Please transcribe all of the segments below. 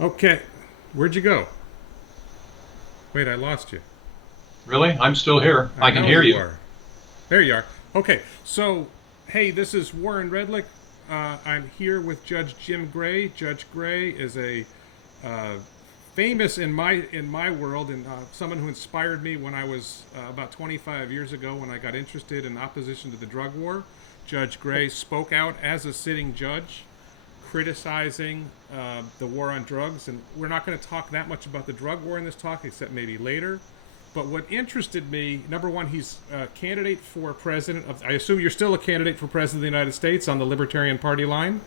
Okay, where'd you go? Wait, I lost you. Really? I'm still here. I I can know hear you you. are. There you are. Okay, so hey, this is Warren Redlick. I'm here with Judge Jim Gray. Judge Gray is a uh, famous in my world and someone who inspired me when I was about 25 years ago when I got interested in opposition to the drug war. Judge Gray spoke out as a sitting judge criticizing the war on drugs. And we're not going to talk that much about the drug war in this talk, except maybe later. But what interested me, number one, he's a candidate for president of. I assume you're still a candidate for president of the United States on the Libertarian Party line.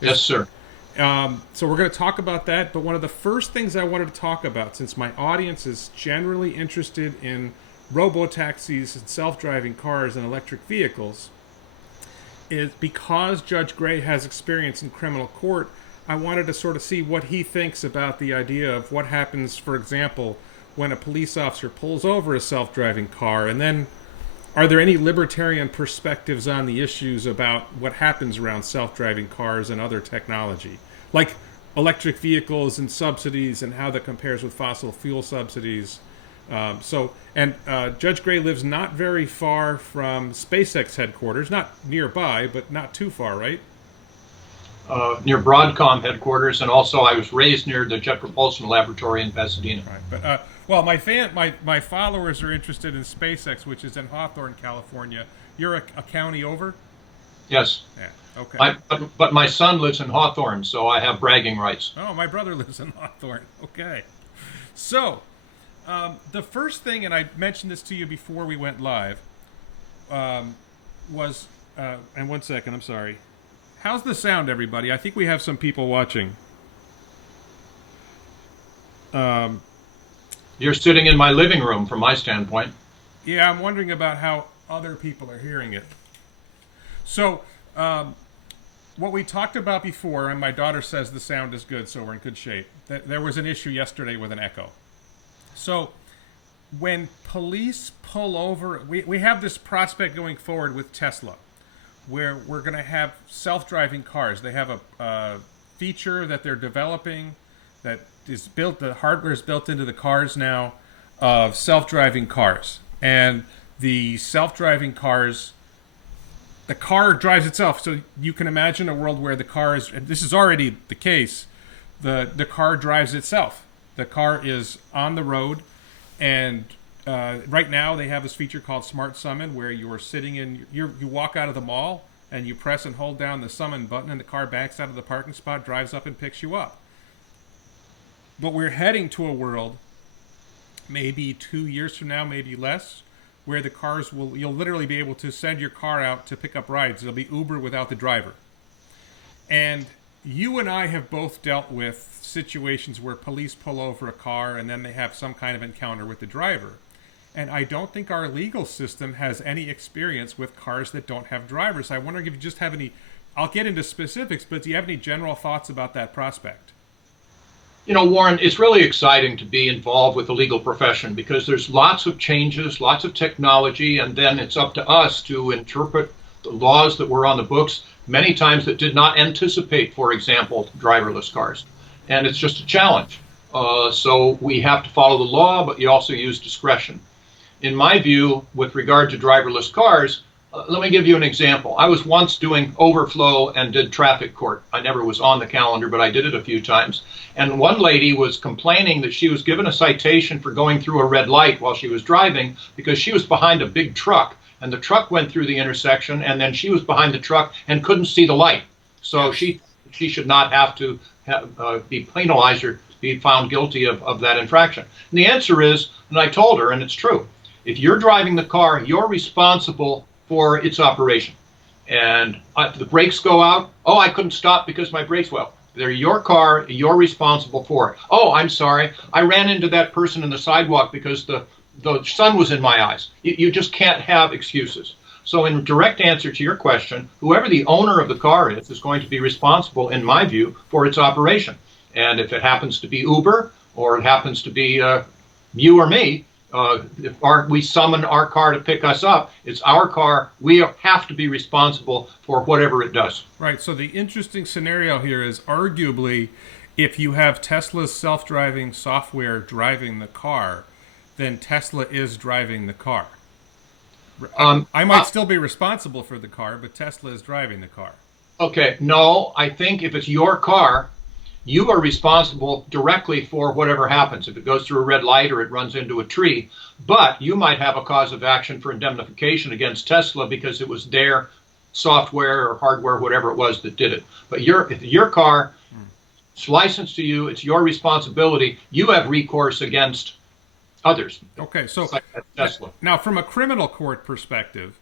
Yes, Is sir. so we're going to talk about that. But one of the first things I wanted to talk about, since my audience is generally interested in robotaxis and self-driving cars and electric vehicles, is because Judge Gray has experience in criminal court, I wanted to sort of see what he thinks about the idea of what happens, for example, when a police officer pulls over a self driving car. And then, are there any libertarian perspectives on the issues about what happens around self driving cars and other technology? Like electric vehicles and subsidies and how that compares with fossil fuel subsidies. Judge Gray lives not very far from SpaceX headquarters, not nearby, but not too far, right? Near Broadcom headquarters, and also I was raised near the Jet Propulsion Laboratory in Pasadena. Right. But my followers are interested in SpaceX, which is in Hawthorne, California. You're a county over. Yes. Yeah. Okay. But my son lives in Hawthorne, so I have bragging rights. Oh, my brother lives in Hawthorne. Okay. So, the first thing, and I mentioned this to you before we went live, was, and one second, I'm sorry. How's the sound, everybody? I think we have some people watching. Um, You're sitting in my living room from my standpoint. yeah, I'm wondering about how other people are hearing it. So, what we talked about before, and my daughter says the sound is good, so we're in good shape. There was an issue yesterday with an echo. So, when police pull over, we have this prospect going forward with Tesla, where we're going to have self-driving cars. They have a feature that they're developing that is built. The hardware is built into the cars now of self-driving cars, and the self-driving cars. The car drives itself, so you can imagine a world where the car is. And this is already the case. The car drives itself. The car is on the road, and right now they have this feature called Smart Summon, where you're sitting in, you walk out of the mall and you press and hold down the summon button, and the car backs out of the parking spot, drives up, and picks you up. But we're heading to a world, maybe 2 years from now, maybe less, where the cars will, you'll literally be able to send your car out to pick up rides. It'll be Uber without the driver. And you and I have both dealt with situations where police pull over a car and then they have some kind of encounter with the driver. And I don't think our legal system has any experience with cars that don't have drivers. I wonder if you just have any. I'll get into specifics, but do you have any general thoughts about that prospect? You know, Warren, it's really exciting to be involved with the legal profession because there's lots of changes, lots of technology, and then it's up to us to interpret the laws that were on the books, many times that did not anticipate, for example, driverless cars. And it's just a challenge. So we have to follow the law, but you also use discretion. In my view, with regard to driverless cars, let me give you an example. I was once doing overflow and did traffic court. I never was on the calendar, but I did it a few times. And one lady was complaining that she was given a citation for going through a red light while she was driving because she was behind a big truck. And the truck went through the intersection, and then she was behind the truck and couldn't see the light. So she should not have to be penalized or be found guilty of that infraction. And the answer is, and I told her, and it's true, if you're driving the car, you're responsible for its operation. And if the brakes go out, oh, I couldn't stop because my brakes, well, they're your car, you're responsible for it. Oh, I'm sorry, I ran into that person in the sidewalk because the sun was in my eyes. You just can't have excuses. So in direct answer to your question, whoever the owner of the car is going to be responsible, in my view, for its operation. And if it happens to be Uber or it happens to be you or me, if we summon our car to pick us up, it's our car. We have to be responsible for whatever it does. Right. So the interesting scenario here is arguably if you have Tesla's self-driving software driving the car, then Tesla is driving the car. I might still be responsible for the car, but Tesla is driving the car. Okay, no, I think if it's your car, you are responsible directly for whatever happens. If it goes through a red light or it runs into a tree, but you might have a cause of action for indemnification against Tesla because it was their software or hardware, whatever it was that did it. But if your car is licensed to you, it's your responsibility. You have recourse against others. Okay, so like Tesla. Now, from a criminal court perspective,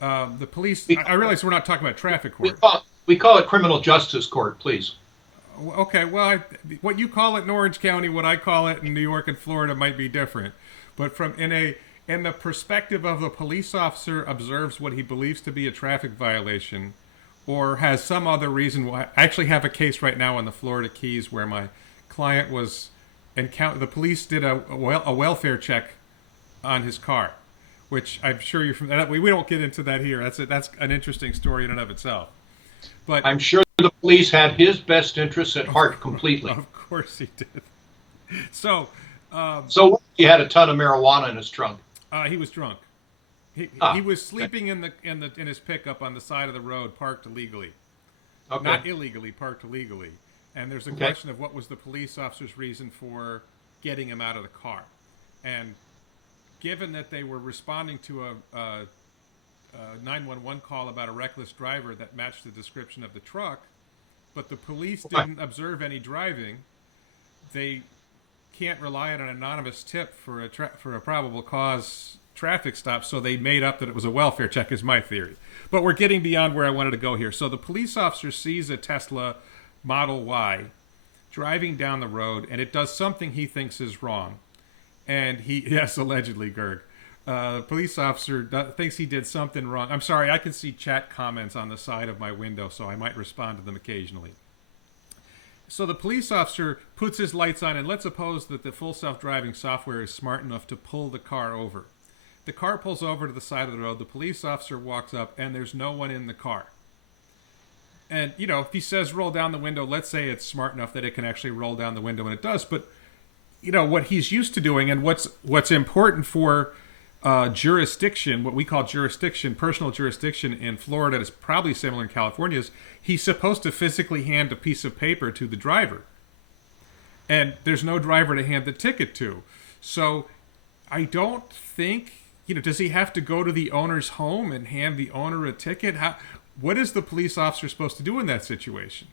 the police. I realize we're not talking about traffic court. We call it criminal justice court, please. Okay, well, what you call it in Orange County, what I call it in New York and Florida might be different. But in the perspective of the police officer observes what he believes to be a traffic violation, or has some other reason why. I actually have a case right now in the Florida Keys where my client was the police did a welfare check on his car, which I'm sure you're from. We don't get into that here. That's an interesting story in and of itself. But I'm sure the police had his best interests at heart completely. Of course he did. So he had a ton of marijuana in his trunk. He was drunk. He was sleeping in his pickup on the side of the road, parked illegally. Okay. Not illegally, parked illegally. And there's a question of what was the police officer's reason for getting him out of the car. And given that they were responding to a 911 call about a reckless driver that matched the description of the truck, but the police didn't observe any driving, they can't rely on an anonymous tip for a probable cause traffic stop, so they made up that it was a welfare check, is my theory. But we're getting beyond where I wanted to go here. So the police officer sees a Tesla Model Y driving down the road, and it does something he thinks is wrong. And yes, allegedly, Gerg. The police officer thinks he did something wrong. I'm sorry, I can see chat comments on the side of my window, so I might respond to them occasionally. So the police officer puts his lights on, and let's suppose that the full self-driving software is smart enough to pull the car over. The car pulls over to the side of the road. The police officer walks up, and there's no one in the car. And, if he says roll down the window, let's say it's smart enough that it can actually roll down the window, and it does. But, what he's used to doing, and what's important for jurisdiction, what we call jurisdiction, personal jurisdiction in Florida, is probably similar in California, is he's supposed to physically hand a piece of paper to the driver. And there's no driver to hand the ticket to. So I don't think, does he have to go to the owner's home and hand the owner a ticket? What is the police officer supposed to do in that situation?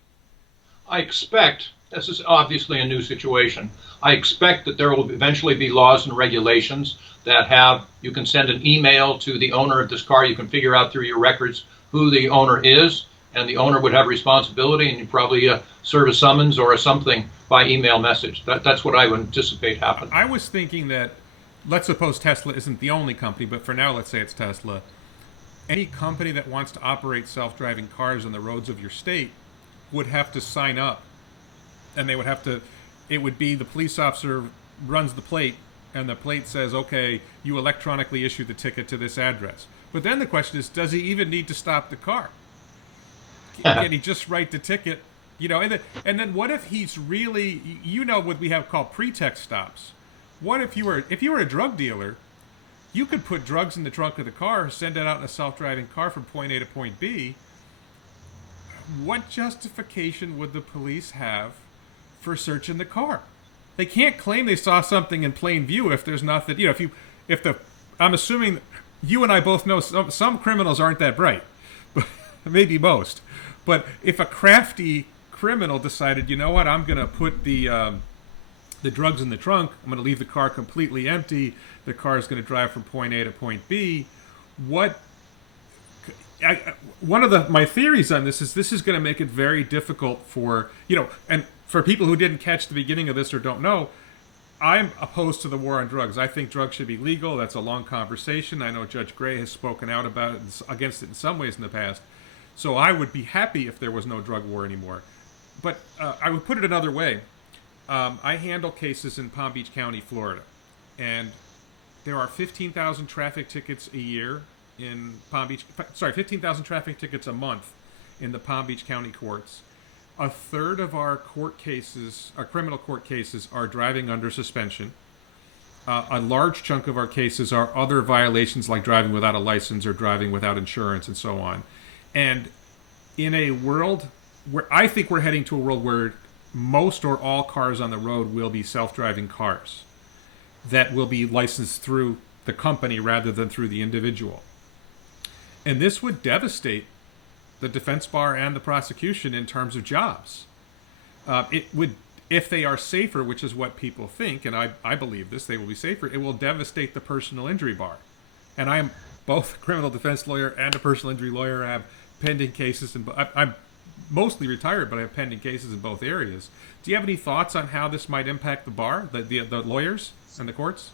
I expect, this is obviously a new situation, I expect that there will eventually be laws and regulations that you can send an email to the owner of this car, you can figure out through your records who the owner is, and the owner would have responsibility, and you probably serve a summons or something by email message. That's what I would anticipate happen. I was thinking that, let's suppose Tesla isn't the only company, but for now let's say it's Tesla. Any company that wants to operate self-driving cars on the roads of your state would have to sign up, and they would have to, it would be the police officer runs the plate, and the plate says, okay, you electronically issue the ticket to this address. But then the question is, does he even need to stop the car? Can he just write the ticket? And then what if he's really, what we have called pretext stops. What if you were a drug dealer, you could put drugs in the trunk of the car, send it out in a self-driving car from point A to point B. What justification would the police have for searching the car? They can't claim they saw something in plain view if there's not that, I'm assuming you and I both know some criminals aren't that bright, maybe most. But if a crafty criminal decided, I'm going to put the drugs in the trunk, I'm going to leave the car completely empty, the car is going to drive from point A to point B, one of my theories on this is going to make it very difficult for, and for people who didn't catch the beginning of this or don't know, I'm opposed to the war on drugs. I think drugs should be legal. That's a long conversation. I know Judge Gray has spoken out about it, against it in some ways in the past. So I would be happy if there was no drug war anymore. But I would put it another way. I handle cases in Palm Beach County, Florida. And there are 15,000 traffic tickets a year in Palm Beach. 15,000 traffic tickets a month in the Palm Beach County courts. a third of our court cases, our criminal court cases, are driving under suspension. A large chunk of our cases are other violations like driving without a license or driving without insurance and so on. And in a world where I think we're heading to a world where most or all cars on the road will be self-driving cars that will be licensed through the company rather than through the individual. And this would devastate the defense bar and the prosecution in terms of jobs. It would, if they are safer, which is what people think, and I believe this, they will be safer, it will devastate the personal injury bar. And I am both a criminal defense lawyer and a personal injury lawyer. I have pending cases, and I'm mostly retired, but I have pending cases in both areas. Do you have any thoughts on how this might impact the bar, the lawyers and the courts?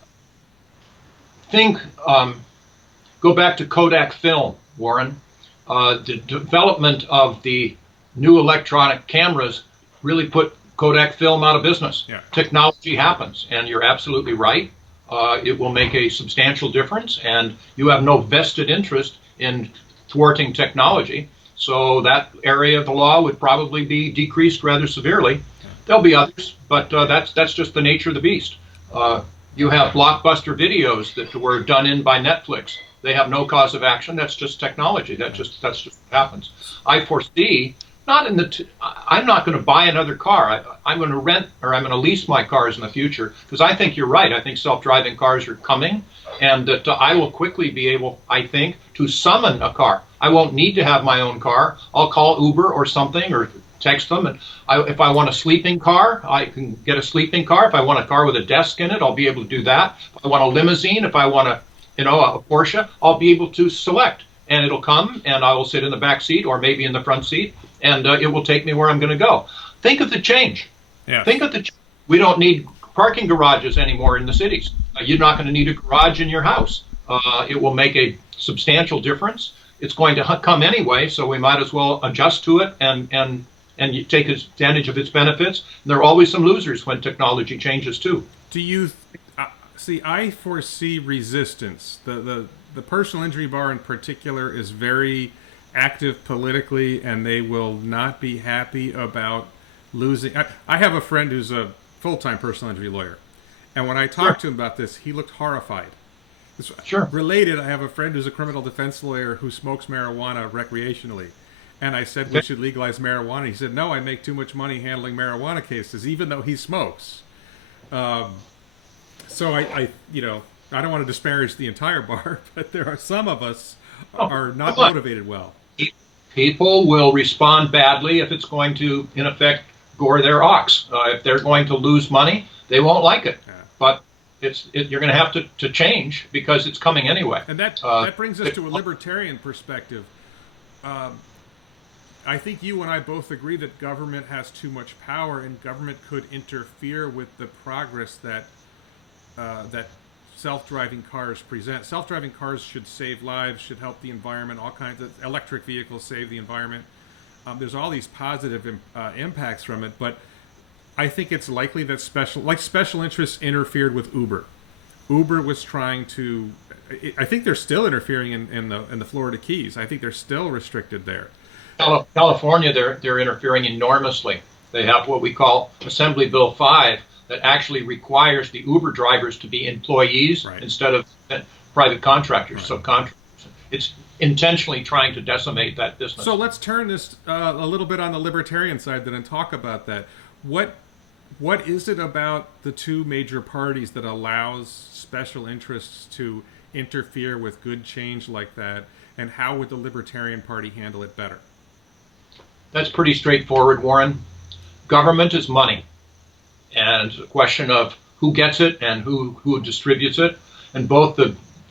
Go back to Kodak film, Warren. The development of the new electronic cameras really put Kodak film out of business. Yeah. Technology happens, and you're absolutely right. It will make a substantial difference, and you have no vested interest in thwarting technology. So that area of the law would probably be decreased rather severely. There'll be others, but that's just the nature of the beast. You have blockbuster videos that were done in by Netflix. They have no cause of action. That's just technology. That's just what happens. I foresee I'm not going to buy another car. I'm going to rent or I'm going to lease my cars in the future because I think you're right. I think self-driving cars are coming, and that I will quickly be able, I think, to summon a car. I won't need to have my own car. I'll call Uber or something or text them, and if I want a sleeping car, I can get a sleeping car. If I want a car with a desk in it, I'll be able to do that. If I want a limousine, if I want a Porsche, I'll be able to select, and it'll come, and I will sit in the back seat or maybe in the front seat, and it will take me where I'm going to go. Think of the change. Yeah. We don't need parking garages anymore in the cities. You're not going to need a garage in your house. It will make a substantial difference. It's going to come anyway, so we might as well adjust to it and you take advantage of its benefits. And there are always some losers when technology changes too. Do you see? I foresee resistance. The personal injury bar in particular is very active politically, and they will not be happy about losing. I have a friend who's a full-time personal injury lawyer, and when I talked to him about this, he looked horrified. Sure. Related, I have a friend who's a criminal defense lawyer who smokes marijuana recreationally. And I said we should legalize marijuana. He said, no, I make too much money handling marijuana cases, even though he smokes. So I don't want to disparage the entire bar, but there are some of us are not motivated well. People will respond badly if it's going to, in effect, gore their ox. If they're going to lose money, they won't like it. Yeah. But you're going to have to change because it's coming anyway. And that brings us to a libertarian perspective. I think you and I both agree that government has too much power, and government could interfere with the progress that self-driving cars present. Self-driving cars should save lives, should help the environment. All kinds of electric vehicles save the environment. There's all these positive impacts from it, but I think it's likely that special interests interfered with Uber. Uber was trying to. I think they're still interfering in the Florida Keys. I think they're still restricted there. California, they're interfering enormously. They have what we call Assembly Bill 5 that actually requires the Uber drivers to be employees instead of private contractors, subcontractors. It's intentionally trying to decimate that business. So let's turn this a little bit on the libertarian side then and talk about that. What is it about the two major parties that allows special interests to interfere with good change like that, and how would the Libertarian Party handle it better? That's pretty straightforward, Warren. Government is money, and it's a question of who gets it and who distributes it. And both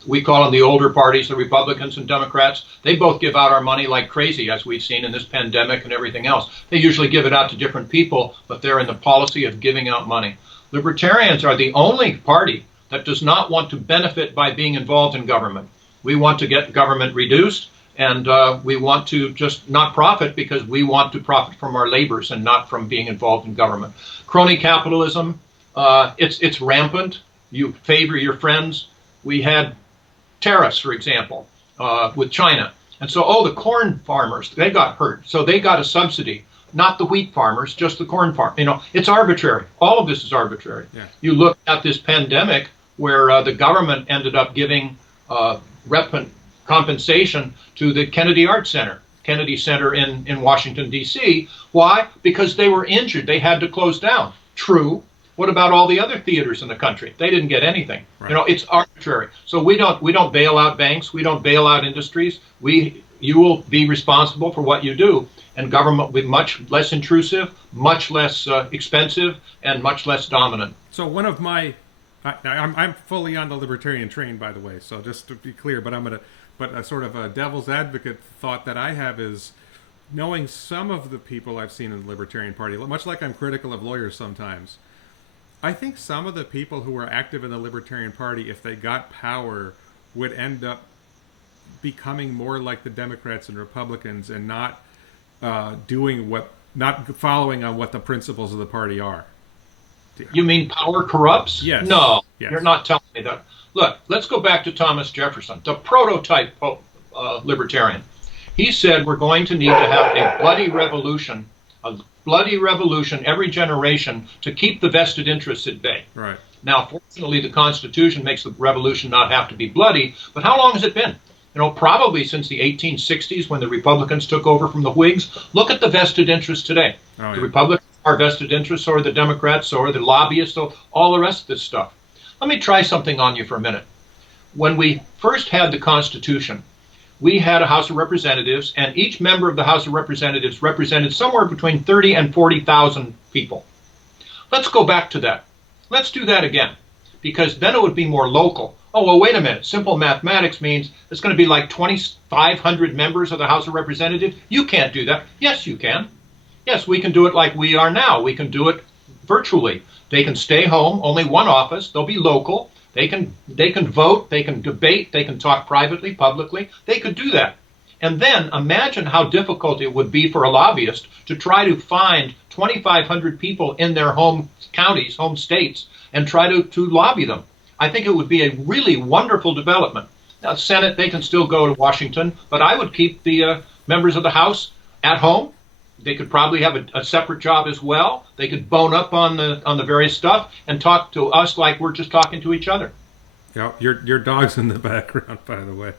we call them the older parties, the Republicans and Democrats, they both give out our money like crazy, as we've seen in this pandemic and everything else. They usually give it out to different people, but they're in the policy of giving out money. Libertarians are the only party that does not want to benefit by being involved in government. We want to get government reduced, and we want to just not profit because we want to profit from our labors and not from being involved in government. Crony capitalism, it's rampant. You favor your friends. We had tariffs, for example, with China. And so, the corn farmers, they got hurt. So they got a subsidy not the wheat farmers, just the corn farm. It's arbitrary. All of this is arbitrary. Yeah. You look at this pandemic where the government ended up giving compensation to the Kennedy Center in Washington, D.C. Why? Because they were injured. They had to close down. True. What about all the other theaters in the country? They didn't get anything. Right. It's arbitrary. So we don't bail out banks. We don't bail out industries. You will be responsible for what you do. And government will be much less intrusive, much less expensive, and much less dominant. So one of my, I'm fully on the libertarian train, by the way. So just to be clear, but a sort of a devil's advocate thought that I have is knowing some of the people I've seen in the Libertarian Party, much like I'm critical of lawyers sometimes. I think some of the people who are active in the Libertarian Party, if they got power, would end up becoming more like the Democrats and Republicans and not not following on what the principles of the party are. You mean power corrupts? Yes. No, yes. You're not telling me that. Look, let's go back to Thomas Jefferson, the prototype libertarian. He said we're going to need to have a bloody revolution every generation to keep the vested interests at bay. Right. Now, fortunately, the Constitution makes the revolution not have to be bloody, but how long has it been? Probably since the 1860s when the Republicans took over from the Whigs. Look at the vested interests today. Oh, yeah. The Republicans are vested interests, or the Democrats, or the lobbyists, or all the rest of this stuff. Let me try something on you for a minute. When we first had the Constitution, we had a House of Representatives, and each member of the House of Representatives represented somewhere between 30 and 40,000 people. Let's go back to that. Let's do that again, because then it would be more local. Oh, well, wait a minute. Simple mathematics means it's going to be like 2,500 members of the House of Representatives. You can't do that. Yes, you can. Yes, we can do it like we are now. We can do it virtually. They can stay home, only one office. They'll be local. They can vote. They can debate. They can talk privately, publicly. They could do that. And then imagine how difficult it would be for a lobbyist to try to find 2,500 people in their home counties, home states, and try to lobby them. I think it would be a really wonderful development. Now, Senate, they can still go to Washington, but I would keep the members of the House at home. They could probably have a separate job as well. They could bone up on the various stuff and talk to us like we're just talking to each other. Yeah, your dog's in the background, by the way.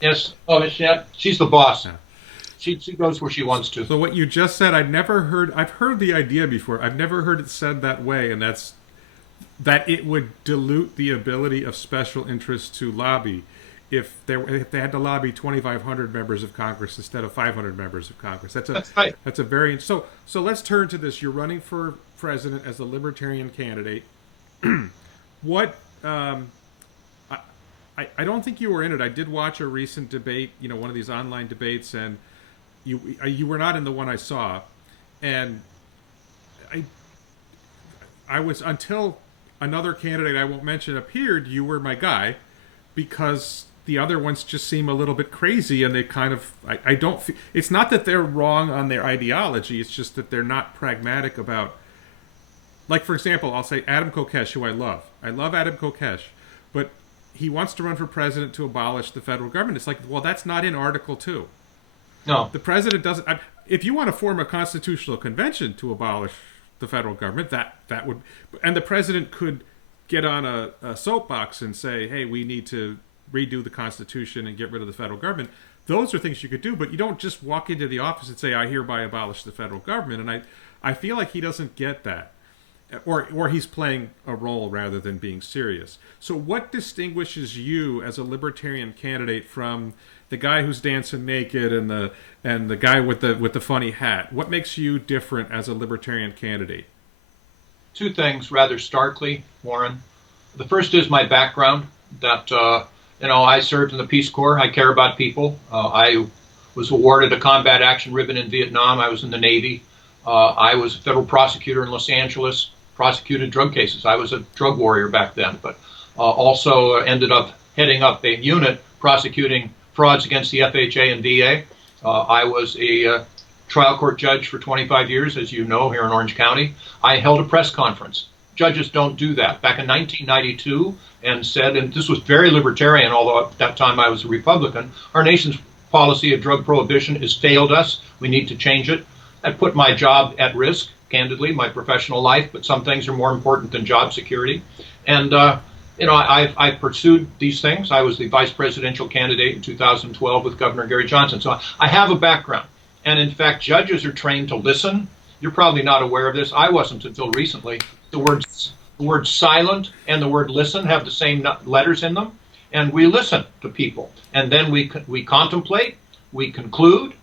Yes. Oh, yeah. She's the boss. Yeah. She goes where she wants to. So what you just said, I've heard the idea before. I've never heard it said that way, and that's that it would dilute the ability of special interests to lobby if they had to lobby 2,500 members of Congress instead of 500 members of Congress. That's right. That's a very so let's turn to this. You're running for president as a Libertarian candidate. What I don't think you were in it. I did watch a recent debate, one of these online debates, and you were not in the one I saw, and I was, until another candidate I won't mention appeared, you were my guy, because the other ones just seem a little bit crazy, and they kind of, I don't feel, it's not that they're wrong on their ideology, it's just that they're not pragmatic about, like, for example, I'll say Adam Kokesh, who I love Adam Kokesh, but he wants to run for president to abolish the federal government. It's like, well, that's not in Article 2. No. The president doesn't, if you want to form a constitutional convention to abolish the federal government, that would, and the president could get on a soapbox and say, hey, we need to redo the Constitution and get rid of the federal government. Those are things you could do, but you don't just walk into the office and say, I hereby abolish the federal government. And I feel like he doesn't get that. Or he's playing a role rather than being serious. So what distinguishes you as a libertarian candidate from the guy who's dancing naked and the guy with the funny hat? What makes you different as a libertarian candidate? Two things, rather starkly, Warren. The first is my background. That I served in the Peace Corps. I care about people. I was awarded a combat action ribbon in Vietnam. I was in the Navy. I was a federal prosecutor in Los Angeles. Prosecuted drug cases. I was a drug warrior back then, but also ended up heading up a unit prosecuting frauds against the FHA and VA. I was a trial court judge for 25 years, as you know, here in Orange County. I held a press conference. Judges don't do that. Back in 1992, and said, and this was very libertarian, although at that time I was a Republican, our nation's policy of drug prohibition has failed us. We need to change it. That put my job at risk, candidly, my professional life, but some things are more important than job security. And, I pursued these things. I was the vice presidential candidate in 2012 with Governor Gary Johnson. So I have a background. And in fact, judges are trained to listen. You're probably not aware of this. I wasn't until recently. The word silent and the word listen have the same letters in them. And we listen to people. And then we contemplate, we conclude,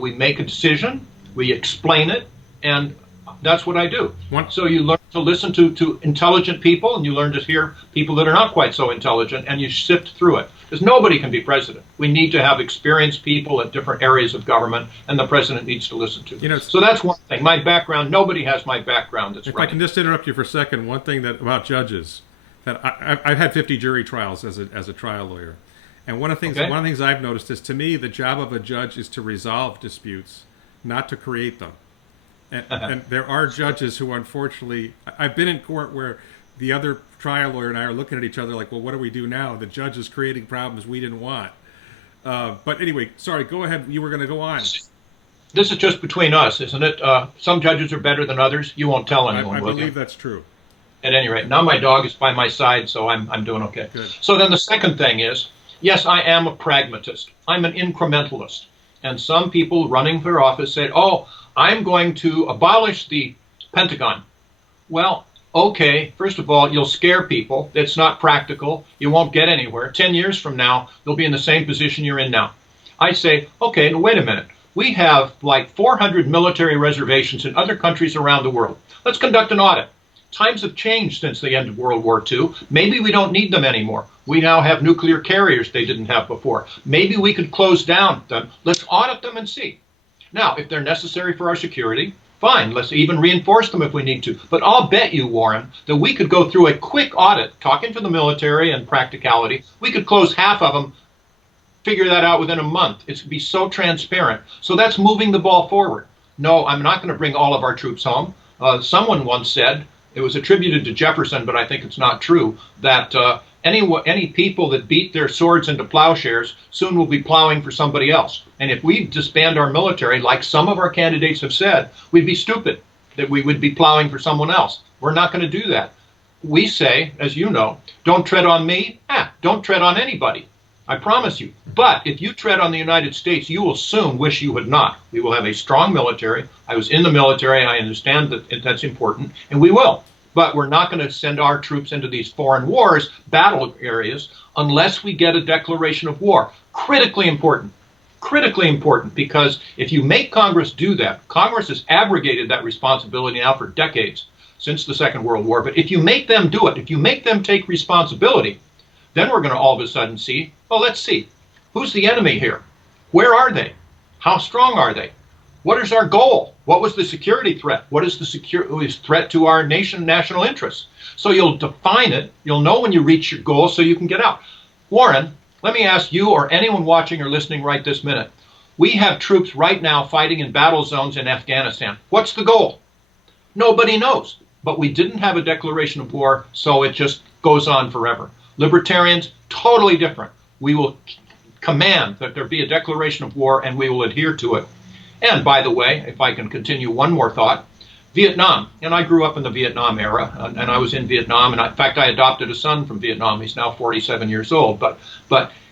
we make a decision, we explain it, and that's what I do. So you learn to listen to intelligent people, and you learn to hear people that are not quite so intelligent, and you sift through it. Because nobody can be president. We need to have experienced people at different areas of government, and the president needs to listen to. So that's one thing. My background, nobody has my background. If I can just interrupt you for a second, one thing about judges, that I've had 50 jury trials as a trial lawyer, and one of the things I've noticed is, to me, the job of a judge is to resolve disputes, not to create them. And there are judges who, unfortunately, I've been in court where the other trial lawyer and I are looking at each other like, well, what do we do now? The judge is creating problems we didn't want. But anyway, sorry, go ahead. You were going to go on. This is just between us, isn't it? Some judges are better than others. You won't tell anyone. I believe that's true. At any rate, now my dog is by my side, so I'm doing okay. Good. So then the second thing is, yes, I am a pragmatist. I'm an incrementalist. And some people running for office said, oh, I'm going to abolish the Pentagon. Well, okay, first of all, you'll scare people. It's not practical. You won't get anywhere. 10 years from now, you'll be in the same position you're in now. I say, okay, now wait a minute. We have like 400 military reservations in other countries around the world. Let's conduct an audit. Times have changed since the end of World War II. Maybe we don't need them anymore. We now have nuclear carriers they didn't have before. Maybe we could close down them. Let's audit them and see. Now, if they're necessary for our security, fine. Let's even reinforce them if we need to. But I'll bet you, Warren, that we could go through a quick audit, talking to the military and practicality. We could close half of them, figure that out within a month. It's going to be so transparent. So that's moving the ball forward. No, I'm not going to bring all of our troops home. Someone once said, it was attributed to Jefferson, but I think it's not true, that any people that beat their swords into plowshares soon will be plowing for somebody else. And if we disband our military, like some of our candidates have said, we'd be stupid that we would be plowing for someone else. We're not going to do that. We say, as you know, don't tread on me, don't tread on anybody. I promise you. But if you tread on the United States, you will soon wish you had not. We will have a strong military. I was in the military. I understand that that's important, and we will. But we're not going to send our troops into these foreign wars, battle areas, unless we get a declaration of war. Critically important. Critically important, because if you make Congress do that, Congress has abrogated that responsibility now for decades, since the Second World War. But if you make them do it, if you make them take responsibility, then we're going to all of a sudden see, oh, let's see, who's the enemy here? Where are they? How strong are they? What is our goal? What was the security threat? What is the threat to our national interests? So you'll define it. You'll know when you reach your goal so you can get out. Warren, let me ask you or anyone watching or listening right this minute. We have troops right now fighting in battle zones in Afghanistan. What's the goal? Nobody knows. But we didn't have a declaration of war, so it just goes on forever. Libertarians, totally different. We will command that there be a declaration of war, and we will adhere to it. And by the way, if I can continue one more thought, Vietnam. And I grew up in the Vietnam era, and I was in Vietnam. And in fact, I adopted a son from Vietnam. He's now 47 years old. But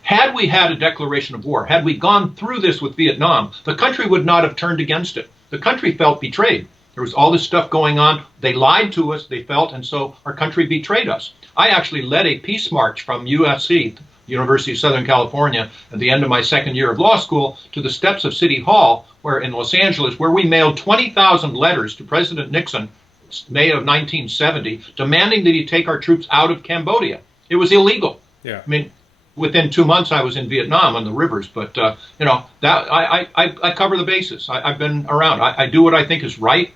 had we had a declaration of war, had we gone through this with Vietnam, the country would not have turned against it. The country felt betrayed. There was all this stuff going on. They lied to us, they felt, and so our country betrayed us. I actually led a peace march from USC, University of Southern California, at the end of my second year of law school, to the steps of City Hall, where in Los Angeles, where we mailed 20,000 letters to President Nixon, May of 1970, demanding that he take our troops out of Cambodia. It was illegal. Yeah. I mean, within 2 months, I was in Vietnam on the rivers, but that I cover the bases. I've been around. I do what I think is right.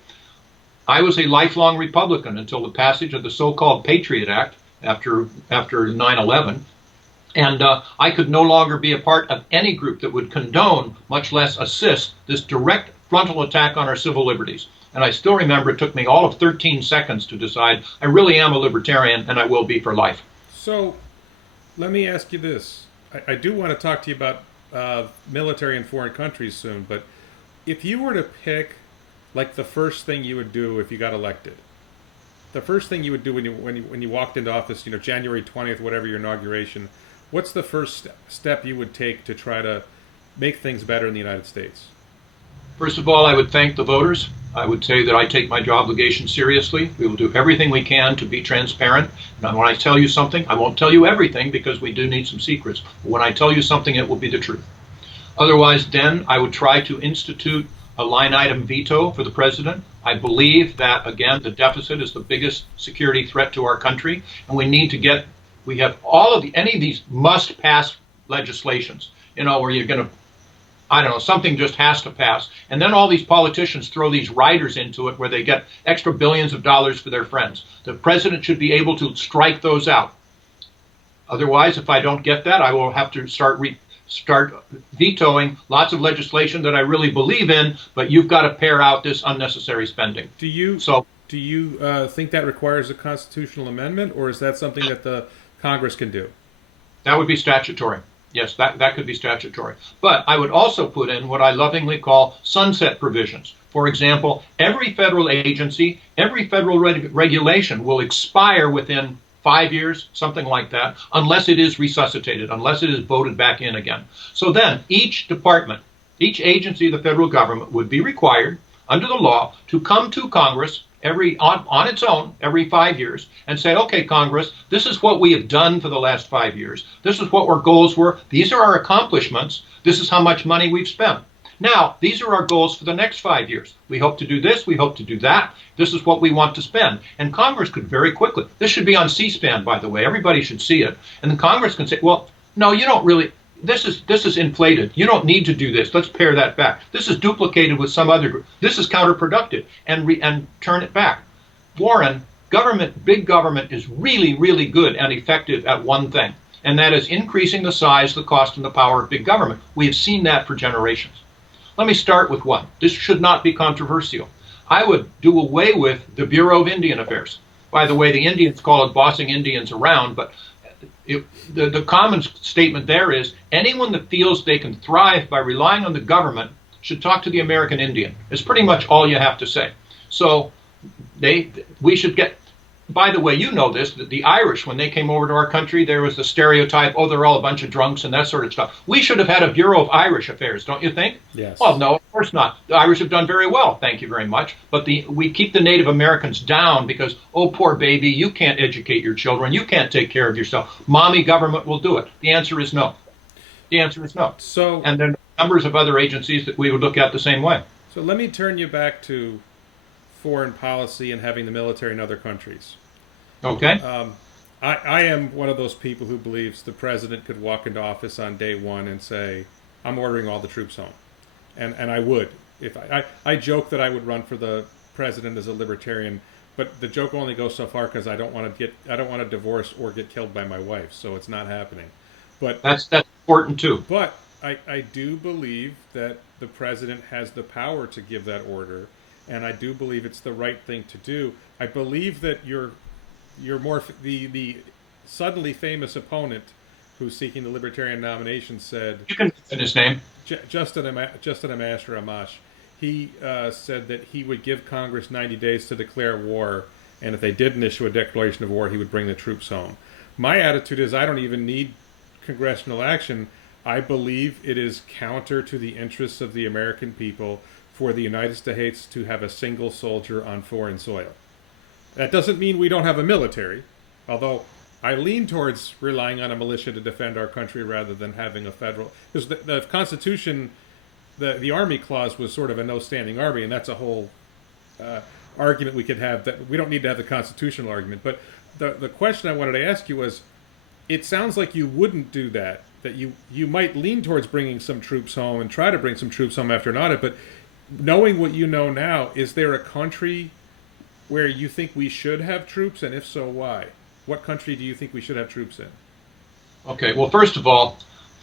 I was a lifelong Republican until the passage of the so-called Patriot Act after 9/11. And I could no longer be a part of any group that would condone, much less assist, this direct frontal attack on our civil liberties. And I still remember it took me all of 13 seconds to decide I really am a libertarian, and I will be for life. So let me ask you this. I do want to talk to you about military in foreign countries soon, but if you were to pick like the first thing you would do if you got elected? The first thing you would do when you walked into office, January 20th, whatever your inauguration, what's the first step you would take to try to make things better in the United States? First of all, I would thank the voters. I would say that I take my job obligation seriously. We will do everything we can to be transparent. And when I tell you something, I won't tell you everything because we do need some secrets. But when I tell you something, it will be the truth. Otherwise, then I would try to institute a line item veto for the president. I believe that, again, the deficit is the biggest security threat to our country. And we have any of these must pass legislations, where you're going to, I don't know, something just has to pass. And then all these politicians throw these riders into it where they get extra billions of dollars for their friends. The president should be able to strike those out. Otherwise, if I don't get that, I will have to start vetoing lots of legislation that I really believe in, but you've got to pare out this unnecessary spending. Do you think that requires a constitutional amendment, or is that something that the Congress can do? That would be statutory. Yes, that could be statutory. But I would also put in what I lovingly call sunset provisions. For example, every federal agency, every federal regulation will expire within 5 years, something like that, unless it is resuscitated, unless it is voted back in again. So then each department, each agency of the federal government would be required under the law to come to Congress on its own every 5 years and say, okay, Congress, this is what we have done for the last 5 years. This is what our goals were. These are our accomplishments. This is how much money we've spent. Now, these are our goals for the next 5 years. We hope to do this. We hope to do that. This is what we want to spend. And Congress could very quickly, this should be on C-SPAN, by the way. Everybody should see it. And then Congress can say, well, no, you don't really, this is inflated. You don't need to do this. Let's pare that back. This is duplicated with some other group. This is counterproductive, and turn it back. Warren, big government is really, really good and effective at one thing, and that is increasing the size, the cost, and the power of big government. We have seen that for generations. Let me start with one. This should not be controversial. I would do away with the Bureau of Indian Affairs. By the way, the Indians call it bossing Indians around, but the common statement there is anyone that feels they can thrive by relying on the government should talk to the American Indian. It's pretty much all you have to say. So we should get, by the way, you know this, that the Irish, when they came over to our country, there was the stereotype, oh, they're all a bunch of drunks and that sort of stuff. We should have had a Bureau of Irish Affairs, don't you think? Yes. Well, no, of course not. The Irish have done very well, thank you very much. But we keep the Native Americans down because, oh, poor baby, you can't educate your children. You can't take care of yourself. Mommy government will do it. The answer is no. The answer is no. And there are numbers of other agencies that we would look at the same way. So let me turn you back to foreign policy and having the military in other countries. Okay. I am one of those people who believes the president could walk into office on day one and say, I'm ordering all the troops home. And I would. If I joke that I would run for the president as a libertarian, but the joke only goes so far because I don't want to divorce or get killed by my wife, so it's not happening. But that's important too. But I do believe that the president has the power to give that order, and I do believe it's the right thing to do. I believe that you're the suddenly famous opponent who's seeking the Libertarian nomination said, you can mention his name, Justin Amash. He said that he would give Congress 90 days to declare war, and if they didn't issue a declaration of war, he would bring the troops home. My attitude is I don't even need congressional action. I believe it is counter to the interests of the American people for the United States to have a single soldier on foreign soil. That doesn't mean we don't have a military, although I lean towards relying on a militia to defend our country rather than having a federal. Because the Constitution, the Army clause was sort of a no standing army, and that's a whole argument we could have. That we don't need to have the constitutional argument. But the question I wanted to ask you was, it sounds like you wouldn't do that. That you might lean towards bringing some troops home and try to bring some troops home after an audit. But knowing what you know now, is there a country where you think we should have troops, and if so, why? What country do you think we should have troops in? Okay, well, first of all,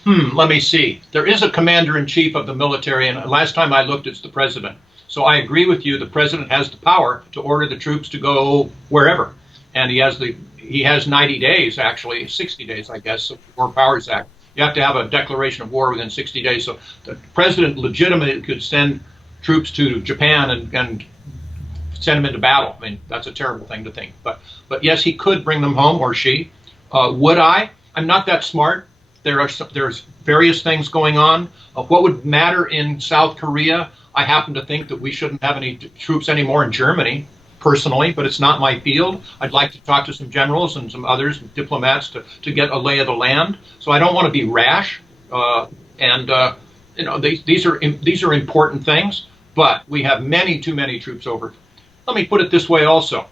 let me see. There is a commander-in-chief of the military, and last time I looked, it's the president. So I agree with you. The president has the power to order the troops to go wherever, and he has 90 days, actually 60 days, I guess, of the War Powers Act. You have to have a declaration of war within 60 days. So the president legitimately could send troops to Japan and send them into battle. I mean, that's a terrible thing to think. But yes, he could bring them home, or she. Would I? I'm not that smart. There's various things going on. What would matter in South Korea? I happen to think that we shouldn't have any troops anymore in Germany, personally, but it's not my field. I'd like to talk to some generals and some others, diplomats, to get a lay of the land. So I don't want to be rash. These are important things, but we have too many troops over. Let me put it this way also.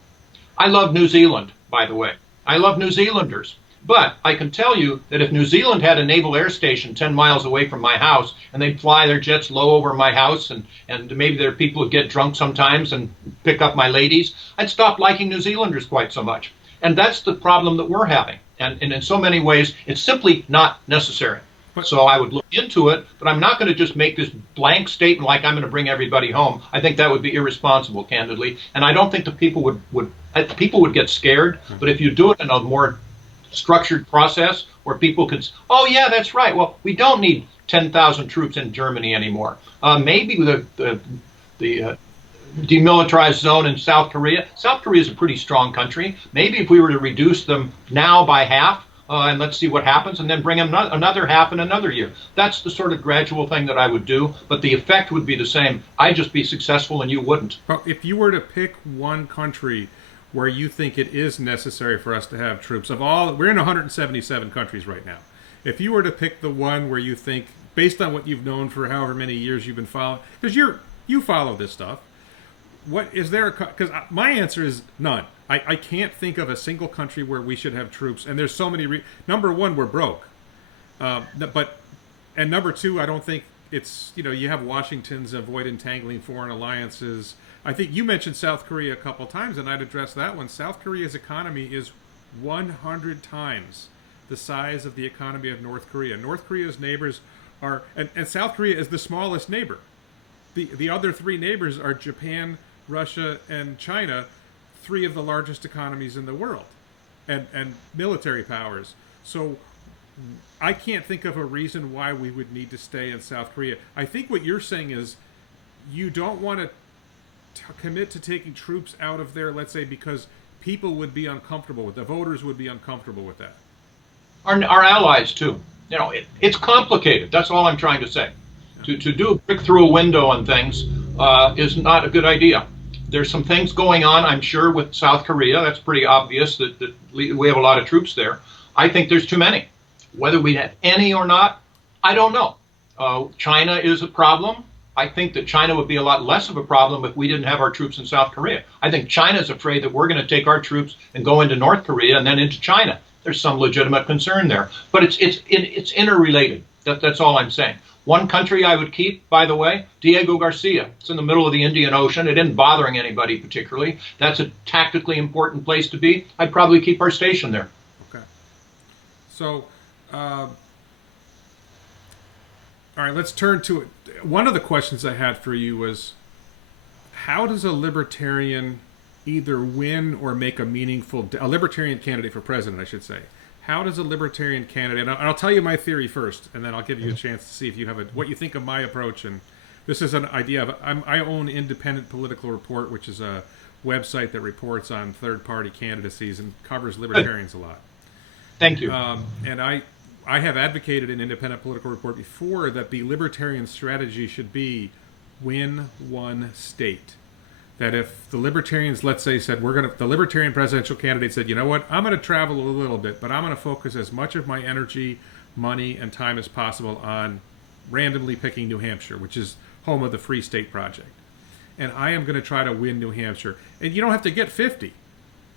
I love New Zealand, by the way. I love New Zealanders. But I can tell you that if New Zealand had a naval air station 10 miles away from my house, and they'd fly their jets low over my house, and maybe their people would get drunk sometimes and pick up my ladies, I'd stop liking New Zealanders quite so much. And that's the problem that we're having. And in so many ways, it's simply not necessary. So I would look into it, but I'm not going to just make this blank statement like I'm going to bring everybody home. I think that would be irresponsible, candidly. And I don't think the people would get scared. But if you do it in a more structured process where people could, oh yeah, that's right. Well, we don't need 10,000 troops in Germany anymore. Maybe the demilitarized zone in South Korea. South Korea is a pretty strong country. Maybe if we were to reduce them now by half, and let's see what happens, and then bring them another half in another year. That's the sort of gradual thing that I would do, but the effect would be the same. I'd just be successful and you wouldn't. Well, if you were to pick one country where you think it is necessary for us to have troops, we're in 177 countries right now. If you were to pick the one where you think, based on what you've known for however many years you've been following, because you follow this stuff, what is there? Because my answer is none. I can't think of a single country where we should have troops, and there's so many. Number one, we're broke, and number two, I don't think it's, you have Washington's avoid entangling foreign alliances. I think you mentioned South Korea a couple times, and I'd address that one. South Korea's economy is 100 times the size of the economy of North Korea. North Korea's neighbors are, and South Korea is the smallest neighbor. The other three neighbors are Japan, Russia, and China, three of the largest economies in the world, and military powers. So I can't think of a reason why we would need to stay in South Korea. I think what you're saying is you don't want to commit to taking troops out of there, let's say, because people would be uncomfortable with it. The voters would be uncomfortable with that. Our allies, too. It's complicated. That's all I'm trying to say. To do a brick through a window on things is not a good idea. There's some things going on, I'm sure, with South Korea. That's pretty obvious that we have a lot of troops there. I think there's too many. Whether we have any or not, I don't know. China is a problem. I think that China would be a lot less of a problem if we didn't have our troops in South Korea. I think China's afraid that we're going to take our troops and go into North Korea and then into China. There's some legitimate concern there. But it's interrelated. That's all I'm saying. One country I would keep, by the way, Diego Garcia. It's in the middle of the Indian Ocean. It isn't bothering anybody particularly. That's a tactically important place to be. I'd probably keep our station there. Okay. So, all right, let's turn to it. One of the questions I had for you was, how does a libertarian either win or make a libertarian candidate for president, I should say. How does a libertarian candidate, and I'll tell you my theory first, and then I'll give you a chance to see if you have what you think of my approach. And this is an idea of, I own Independent Political Report, which is a website that reports on third-party candidacies and covers libertarians a lot. Thank you. And I have advocated in Independent Political Report before that the libertarian strategy should be win one state. That if the libertarians, let's say, said the libertarian presidential candidate said, you know what, I'm going to travel a little bit, but I'm going to focus as much of my energy, money, and time as possible on randomly picking New Hampshire, which is home of the Free State Project. And I am going to try to win New Hampshire. And you don't have to get 50.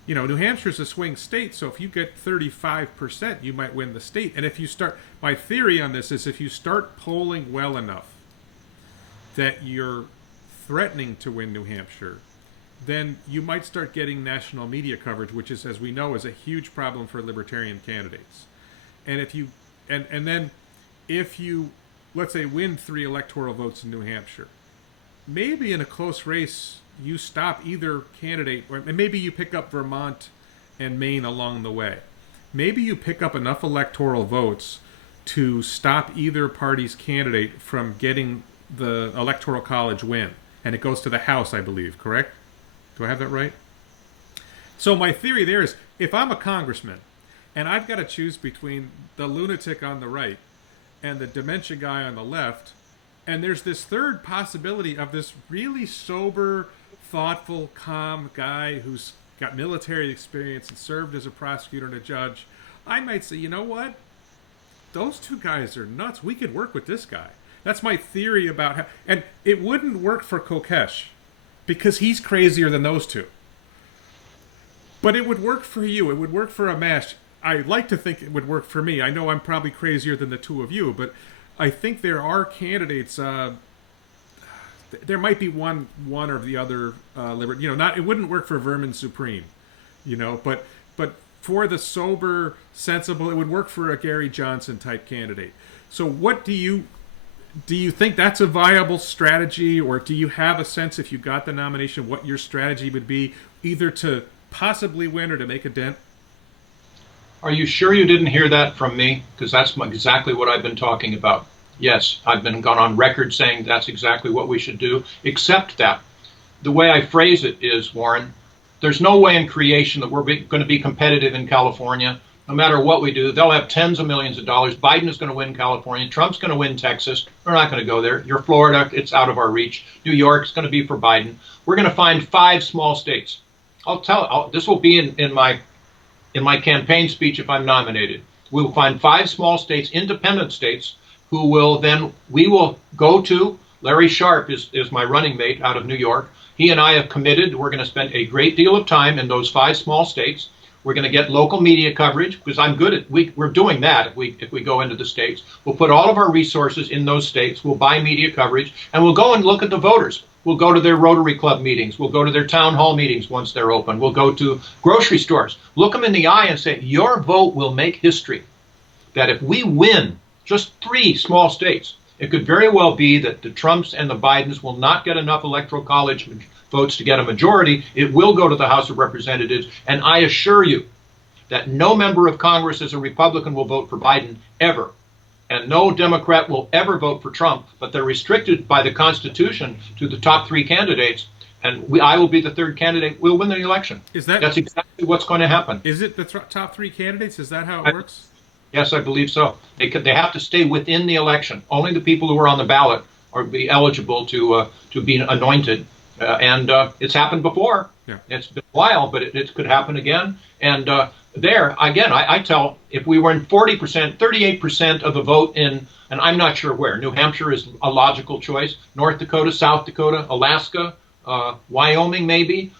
New Hampshire's a swing state, so if you get 35%, you might win the state. And if you start, my theory on this is if you start polling well enough that you're threatening to win New Hampshire, then you might start getting national media coverage, which is, as we know, is a huge problem for libertarian candidates. And then if you, let's say, win 3 electoral votes in New Hampshire, maybe in a close race you stop either candidate, or maybe you pick up Vermont and Maine along the way. Maybe you pick up enough electoral votes to stop either party's candidate from getting the electoral college win. and it goes to the House, I believe, correct? Do I have that right? So my theory there is, if I'm a congressman and I've got to choose between the lunatic on the right and the dementia guy on the left, and there's this third possibility of this really sober, thoughtful, calm guy who's got military experience and served as a prosecutor and a judge, I might say, you know what? Those two guys are nuts. We could work with this guy. That's my theory about how... And it wouldn't work for Kokesh because he's crazier than those two. But it would work for you. It would work for Amash. I like to think it would work for me. I know I'm probably crazier than the two of you, but I think there are candidates... there might be one or the other not, it wouldn't work for Vermin Supreme, but for the sober, sensible, it would work for a Gary Johnson type candidate. So what do you think that's a viable strategy, or do you have a sense, if you got the nomination, what your strategy would be, either to possibly win or to make a dent? Are you sure you didn't hear that from me? Because that's exactly what I've been talking about. Yes, I've been gone on record saying that's exactly what we should do, except that the way I phrase it is, Warren, there's no way in creation that we're going to be competitive in California. No matter what we do, they'll have tens of millions of dollars. Biden is going to win California. Trump's going to win Texas. We're not going to go there. You're Florida. It's out of our reach. New York's going to be for Biden. We're going to find 5 small states. This will be in my campaign speech if I'm nominated. We will find 5 small states, independent states, who will then, we will go to. Larry Sharp is my running mate out of New York. He and I have committed. We're going to spend a great deal of time in those 5 small states. We're going to get local media coverage, because I'm good at, we're doing that if we go into the states. We'll put all of our resources in those states. We'll buy media coverage, and we'll go and look at the voters. We'll go to their Rotary Club meetings. We'll go to their town hall meetings once they're open. We'll go to grocery stores. Look them in the eye and say, your vote will make history. That if we win just 3 small states, it could very well be that the Trumps and the Bidens will not get enough electoral college votes to get a majority. It will go to the House of Representatives, and I assure you that no member of Congress as a Republican will vote for Biden ever, and no Democrat will ever vote for Trump, but they're restricted by the Constitution to the top 3 candidates, and I will be the 3rd candidate. We'll win the election. That's exactly what's going to happen. Is it the top 3 candidates? Is that how it works? Yes, I believe so. They have to stay within the election. Only the people who are on the ballot are be eligible to be anointed. And it's happened before. Yeah. It's been a while, but it could happen again. And there, again, I tell, if we were in 40%, 38% of the vote in, and I'm not sure where, New Hampshire is a logical choice, North Dakota, South Dakota, Alaska, Wyoming maybe,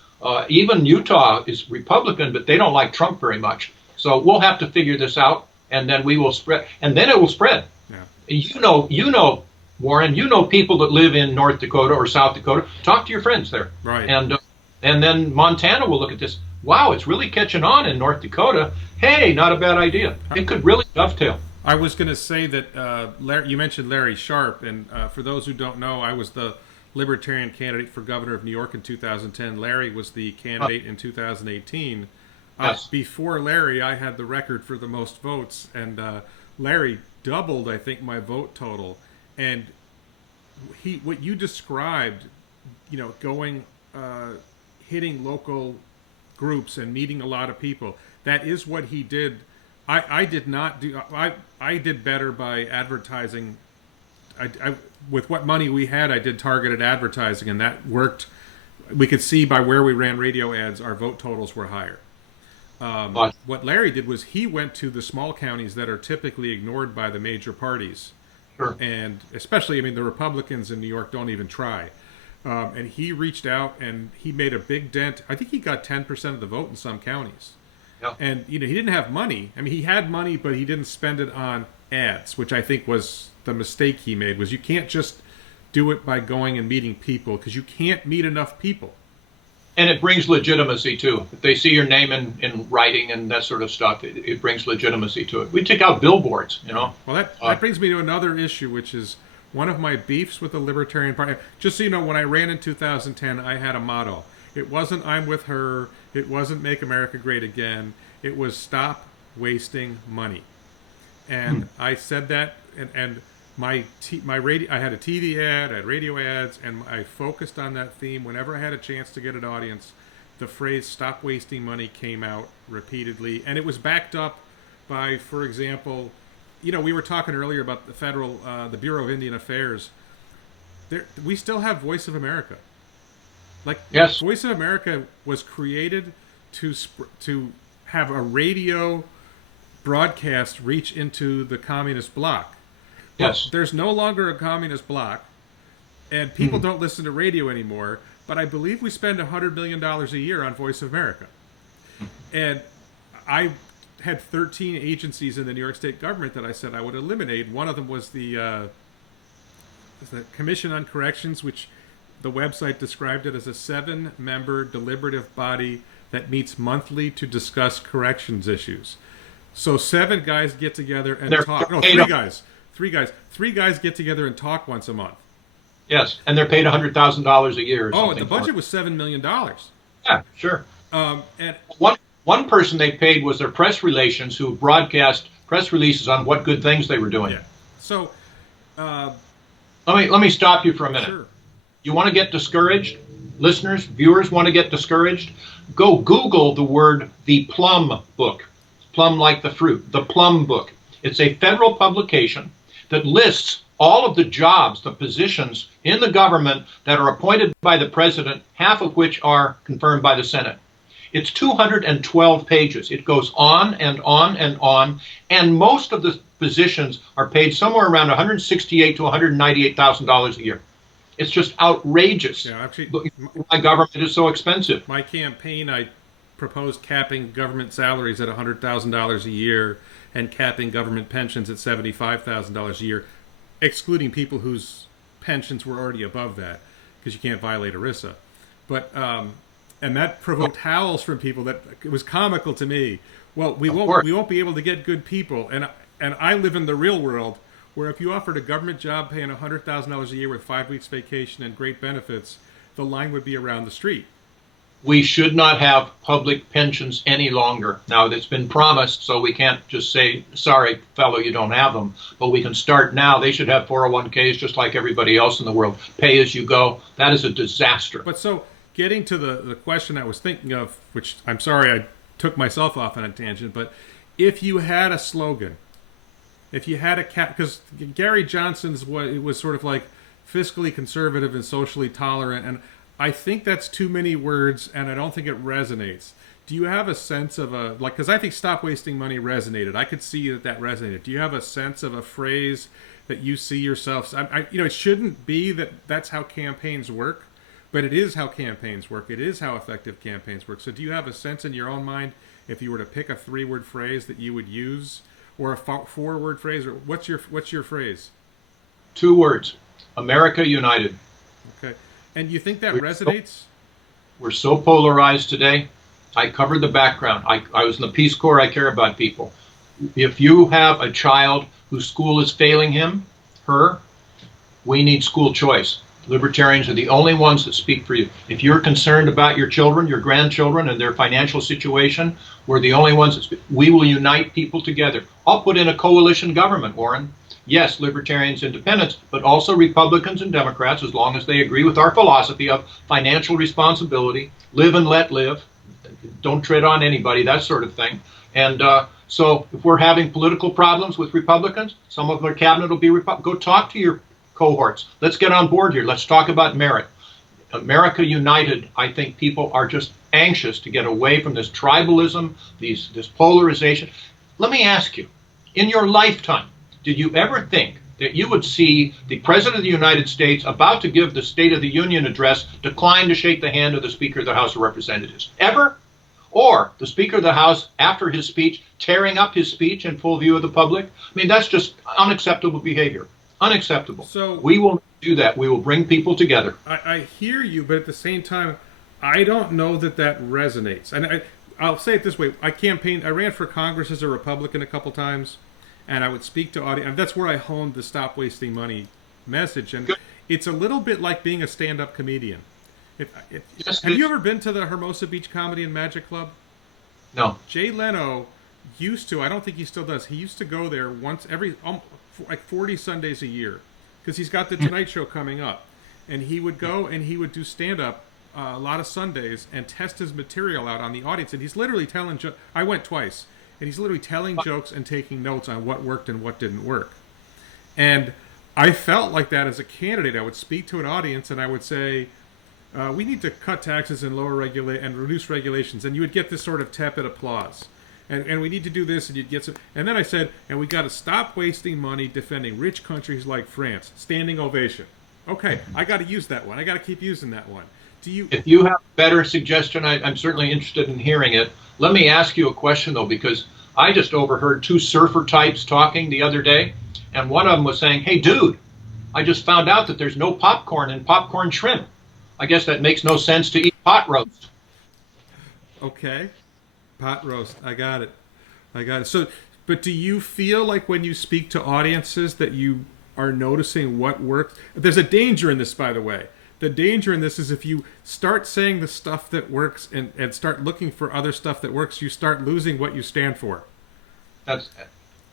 even Utah is Republican, but they don't like Trump very much. So we'll have to figure this out, and then we will spread, and then it will spread. Yeah. You know, Warren, you know people that live in North Dakota or South Dakota. Talk to your friends there. Right. And then Montana will look at this. Wow, it's really catching on in North Dakota. Hey, not a bad idea. It could really dovetail. I was going to say that you mentioned Larry Sharp, and for those who don't know, I was the Libertarian candidate for governor of New York in 2010. Larry was the candidate in 2018. Yes. Before Larry, I had the record for the most votes, and Larry doubled, I think, my vote total. And what you described, going, hitting local groups and meeting a lot of people, that is what he did. I did not do. I did better by advertising. With what money we had, I did targeted advertising, and that worked. We could see by where we ran radio ads, our vote totals were higher. What Larry did was he went to the small counties that are typically ignored by the major parties. Sure. And especially, the Republicans in New York don't even try. And he reached out and he made a big dent. I think he got 10% of the vote in some counties. Yeah. And, he didn't have money. He had money, but he didn't spend it on ads, which I think was the mistake he made, was you can't just do it by going and meeting people, because you can't meet enough people. And it brings legitimacy, too. If they see your name in writing and that sort of stuff, it brings legitimacy to it. We take out billboards, Well, that brings me to another issue, which is one of my beefs with the Libertarian Party. Just so you know, when I ran in 2010, I had a motto. It wasn't "I'm with her." It wasn't "Make America Great Again." It was "Stop wasting money." And I said that, and my radio. I had a TV ad, I had radio ads, and I focused on that theme whenever I had a chance to get an audience. The phrase "stop wasting money" came out repeatedly, and it was backed up by, for example, we were talking earlier about the Bureau of Indian Affairs. We still have Voice of America. Like, Yes. Voice of America was created to have a radio broadcast reach into the communist bloc. Yes. There's no longer a communist bloc, and people don't listen to radio anymore. But I believe we spend $100 million a year on Voice of America. And I had 13 agencies in the New York State government that I said I would eliminate. One of them was the Commission on Corrections, which the website described it as a 7-member deliberative body that meets monthly to discuss corrections issues. So 7 guys get together and talk. No, 3 guys. 3 guys get together and talk once a month. Yes, and they're paid $100,000 a year. Oh, and the budget was $7 million. Yeah, sure. And one person they paid was their press relations, who broadcast press releases on what good things they were doing. yeah. So let me stop you for a minute. sure. You want to get discouraged? Listeners, viewers want to get discouraged? Go Google the word "The Plum Book." Plum like the fruit. The Plum Book. It's a federal publication that lists all of the jobs, the positions in the government that are appointed by the president, half of which are confirmed by the Senate. It's 212 pages. It goes on and on and on, and most of the positions are paid somewhere around $168,000 to $198,000 a year. It's just outrageous. Yeah, actually, My government is so expensive. my campaign, I proposed capping government salaries at $100,000 a year and capping government pensions at $75,000 a year, excluding people whose pensions were already above that, because you can't violate ERISA. But and that provoked howls from people. That it was comical to me. Well, we won't be able to get good people, and I live in the real world, where if you offered a government job paying $100,000 a year with 5 weeks vacation and great benefits, the line would be around the street. We should not have public pensions any longer. Now, it's been promised, so we can't just say, sorry, fellow, you don't have them. But we can start now. They should have 401ks just like everybody else in the world. Pay as you go. That is a disaster. But so, getting to the question I was thinking of, which I'm sorry I took myself off on a tangent, but if you had a slogan, if you had a because Gary Johnson's was sort of like fiscally conservative and socially tolerant, and I think that's too many words, and I don't think it resonates. Do you have a sense of because I think "stop wasting money" resonated. I could see that resonated. Do you have a sense of a phrase that you see yourself? It shouldn't be that's how campaigns work, but it is how campaigns work. It is how effective campaigns work. So do you have a sense in your own mind, if you were to pick a 3-word phrase that you would use, or a 4-word phrase, or what's your phrase? 2 words: America United. Okay. And you think that resonates? We're so polarized today. I covered the background. I was in the Peace Corps. I care about people. If you have a child whose school is failing him, her, we need school choice. Libertarians are the only ones that speak for you. If you're concerned about your children, your grandchildren, and their financial situation, we're the only ones that speak. We will unite people together. I'll put in a coalition government, Warren. Yes, Libertarians, Independents, but also Republicans and Democrats, as long as they agree with our philosophy of financial responsibility, live and let live, don't tread on anybody, that sort of thing. And so if we're having political problems with Republicans, some of their cabinet will be Republican. Go talk to your cohorts. Let's get on board here. Let's talk about merit. America United, I think people are just anxious to get away from this tribalism, this polarization. Let me ask you, in your lifetime, did you ever think that you would see the President of the United States about to give the State of the Union address decline to shake the hand of the Speaker of the House of Representatives? Ever? Or the Speaker of the House, after his speech, tearing up his speech in full view of the public? I mean, that's just unacceptable behavior. Unacceptable. So we will do that. We will bring people together. I hear you, but at the same time, I don't know that resonates. And I'll say it this way. I ran for Congress as a Republican a couple times, and I would speak to audience. And that's where I honed the "stop wasting money" message. And Good. It's a little bit like being a stand-up comedian. Yes, have you ever been to the Hermosa Beach Comedy and Magic Club? No. Jay Leno used to. I don't think he still does. He used to go there once every like 40 Sundays a year, because he's got the Tonight Show coming up, and he would go and he would do stand up a lot of Sundays and test his material out on the audience, and he's literally telling I went twice, and he's literally telling jokes and taking notes on what worked and what didn't work. And I felt like that as a candidate. I would speak to an audience and I would say, we need to cut taxes and and reduce regulations, and you would get this sort of tepid applause. And we need to do this, and you'd get some. And then I said, and we got to stop wasting money defending rich countries like France. Standing ovation. Okay, I got to use that one. I got to keep using that one. If you have a better suggestion, I'm certainly interested in hearing it. Let me ask you a question, though, because I just overheard two surfer types talking the other day, and one of them was saying, hey, dude, I just found out that there's no popcorn in popcorn shrimp. I guess that makes no sense to eat pot roast. Okay. Pot roast. I got it. So, but do you feel like when you speak to audiences that you are noticing what works? There's a danger in this, by the way. The danger in this is if you start saying the stuff that works and start looking for other stuff that works, you start losing what you stand for.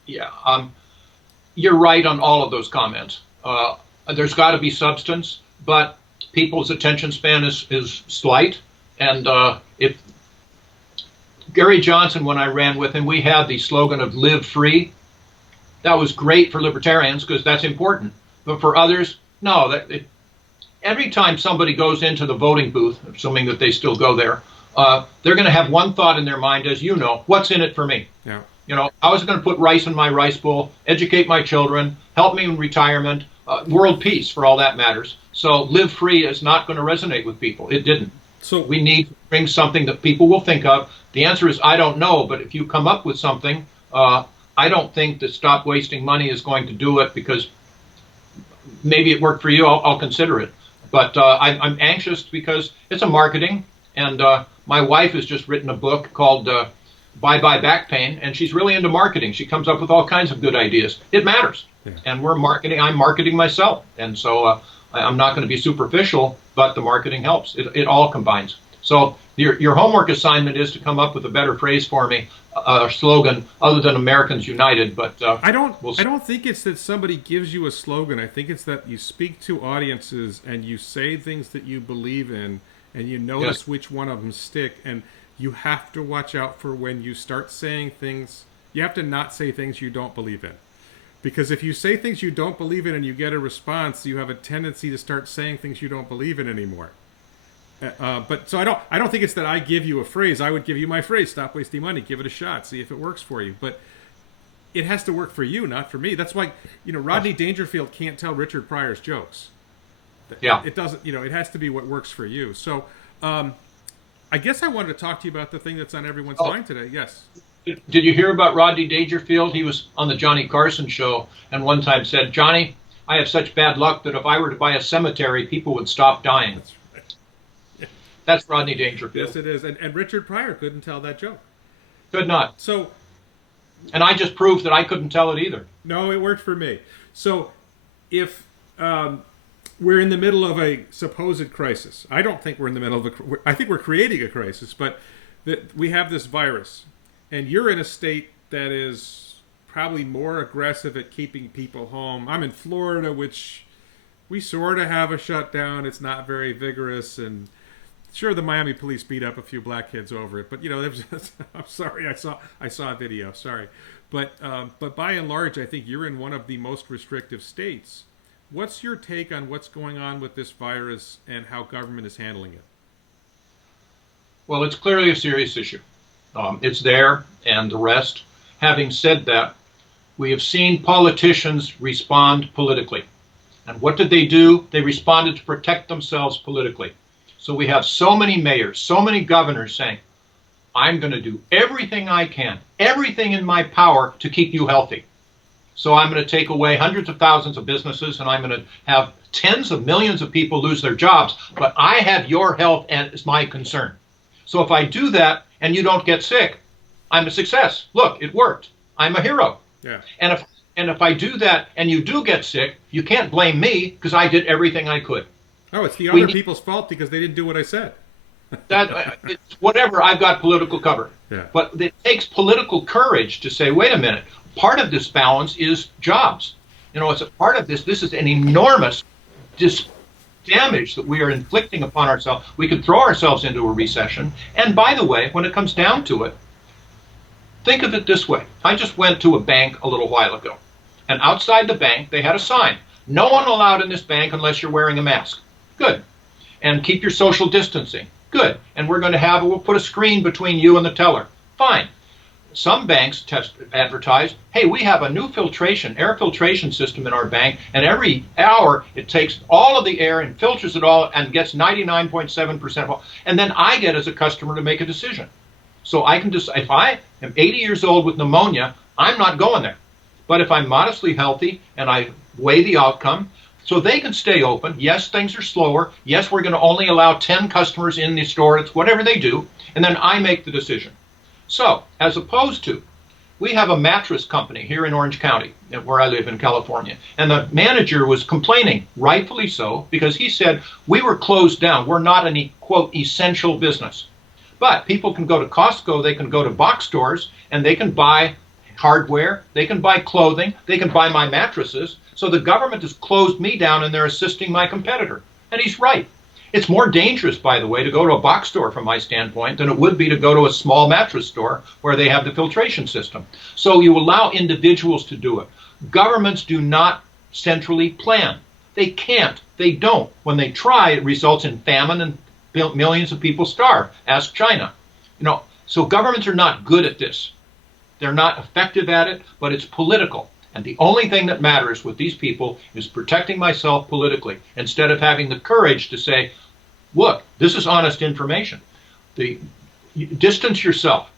You're right on all of those comments. There's got to be substance, but people's attention span is slight. And if Gary Johnson, when I ran with him, we had the slogan of live free. That was great for libertarians because that's important. But for others, no. Every time somebody goes into the voting booth, assuming that they still go there, they're going to have one thought in their mind, as you know, what's in it for me? Yeah. You know, I was going to put rice in my rice bowl, educate my children, help me in retirement, world peace for all that matters. So live free is not going to resonate with people. It didn't. So we need to bring something that people will think of. The answer is I don't know, but if you come up with something, I don't think that stop wasting money is going to do it, because maybe it worked for you. I'll consider it. But I'm anxious because it's a marketing, and my wife has just written a book called Bye Bye Back Pain, and she's really into marketing. She comes up with all kinds of good ideas. It matters. Yeah. And I'm marketing myself. And so I'm not going to be superficial, but the marketing helps. It all combines. So your homework assignment is to come up with a better phrase for me, a slogan other than Americans United. But I don't think it's that somebody gives you a slogan. I think it's that you speak to audiences and you say things that you believe in, and you notice yes. which one of them stick. And you have to watch out for when you start saying things. You have to not say things you don't believe in. Because if you say things you don't believe in and you get a response, you have a tendency to start saying things you don't believe in anymore. But so I don't think it's that I give you a phrase. I would give you my phrase: stop wasting money, give it a shot, see if it works for you. But it has to work for you, not for me. That's why Rodney Dangerfield can't tell Richard Pryor's jokes. Yeah, it doesn't. It has to be what works for you. So I guess I wanted to talk to you about the thing that's on everyone's mind today. Yes. Did you hear about Rodney Dangerfield? He was on the Johnny Carson show and one time said, Johnny, I have such bad luck that if I were to buy a cemetery, people would stop dying. That's right. Yeah. That's Rodney Dangerfield. Yes, it is. And Richard Pryor couldn't tell that joke. Could not. So, and I just proved that I couldn't tell it either. No, it worked for me. So if we're in the middle of a supposed crisis, I don't think we're in the middle of I think we're creating a crisis, but that we have this virus. And you're in a state that is probably more aggressive at keeping people home. I'm in Florida, which we sort of have a shutdown. It's not very vigorous. And sure, the Miami police beat up a few black kids over it. But, I'm sorry, I saw a video. Sorry. But by and large, I think you're in one of the most restrictive states. What's your take on what's going on with this virus and how government is handling it? Well, it's clearly a serious issue. It's there, and the rest. Having said that, we have seen politicians respond politically. And what did they do? They responded to protect themselves politically. So we have so many mayors, so many governors saying, I'm going to do everything I can, everything in my power to keep you healthy. So I'm going to take away hundreds of thousands of businesses, and I'm going to have tens of millions of people lose their jobs. But I have your health as my concern. So if I do that and you don't get sick, I'm a success. Look, it worked. I'm a hero. Yeah. And if I do that and you do get sick, you can't blame me because I did everything I could. Oh, it's the other people's fault because they didn't do what I said. It's whatever, I've got political cover. Yeah. But it takes political courage to say, wait a minute, part of this balance is jobs. You know, as a part of this, this is an enormous damage that we are inflicting upon ourselves. We could throw ourselves into a recession. And by the way, when it comes down to it, think of it this way. I just went to a bank a little while ago, and outside the bank, they had a sign. No one allowed in this bank unless you're wearing a mask. Good. And keep your social distancing. Good. And we'll put a screen between you and the teller. Fine. Some banks advertise, hey, we have a new air filtration system in our bank, and every hour it takes all of the air and filters it all and gets 99.7%. And then I get, as a customer, to make a decision. So I can decide, if I am 80 years old with pneumonia, I'm not going there. But if I'm modestly healthy and I weigh the outcome, so they can stay open. Yes, things are slower. Yes, we're going to only allow 10 customers in the store. It's whatever they do. And then I make the decision. So, as opposed to, we have a mattress company here in Orange County, where I live in California. And the manager was complaining, rightfully so, because he said, we were closed down. We're not an, quote, essential business. But people can go to Costco, they can go to box stores, and they can buy hardware, they can buy clothing, they can buy my mattresses. So the government has closed me down and they're assisting my competitor. And he's right. It's more dangerous, by the way, to go to a box store from my standpoint than it would be to go to a small mattress store where they have the filtration system. So you allow individuals to do it. Governments do not centrally plan. They can't. They don't. When they try, it results in famine and millions of people starve. Ask China. You know, so governments are not good at this. They're not effective at it, but it's political. And the only thing that matters with these people is protecting myself politically, instead of having the courage to say, look, this is honest information. Distance yourself.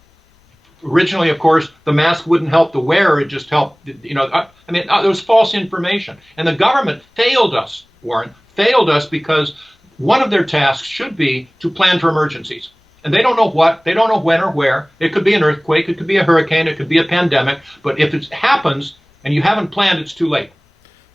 Originally, of course, the mask wouldn't help the wearer, it just helped, you know, there was false information. And the government failed us, Warren, failed us because one of their tasks should be to plan for emergencies. And they don't know what, they don't know when or where. It could be an earthquake, it could be a hurricane, it could be a pandemic. But if it happens and you haven't planned, it's too late.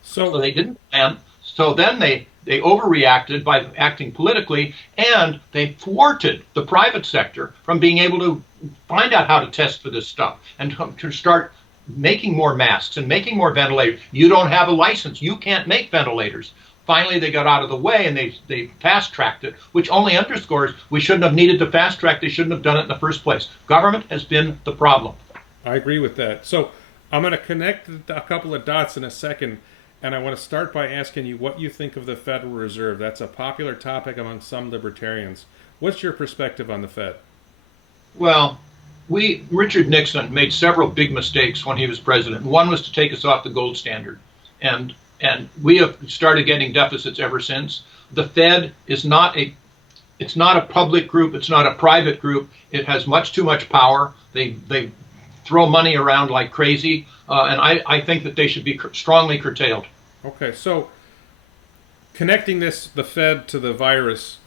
So they didn't plan. So then they overreacted by acting politically, and they thwarted the private sector from being able to find out how to test for this stuff and to start making more masks and making more ventilators. You don't have a license. You can't make ventilators. Finally, they got out of the way and they fast-tracked it, which only underscores we shouldn't have needed to fast-track. They shouldn't have done it in the first place. Government has been the problem. I agree with that. So I'm going to connect a couple of dots in a second, and I want to start by asking you what you think of the Federal Reserve. That's a popular topic among some libertarians. What's your perspective on the Fed? Well, Richard Nixon made several big mistakes when he was president. One was to take us off the gold standard. And we have started getting deficits ever since. The Fed is it's not a public group, it's not a private group. It has much too much power. They throw money around like crazy, and I think that they should be strongly curtailed. Okay, so connecting the Fed to the virus,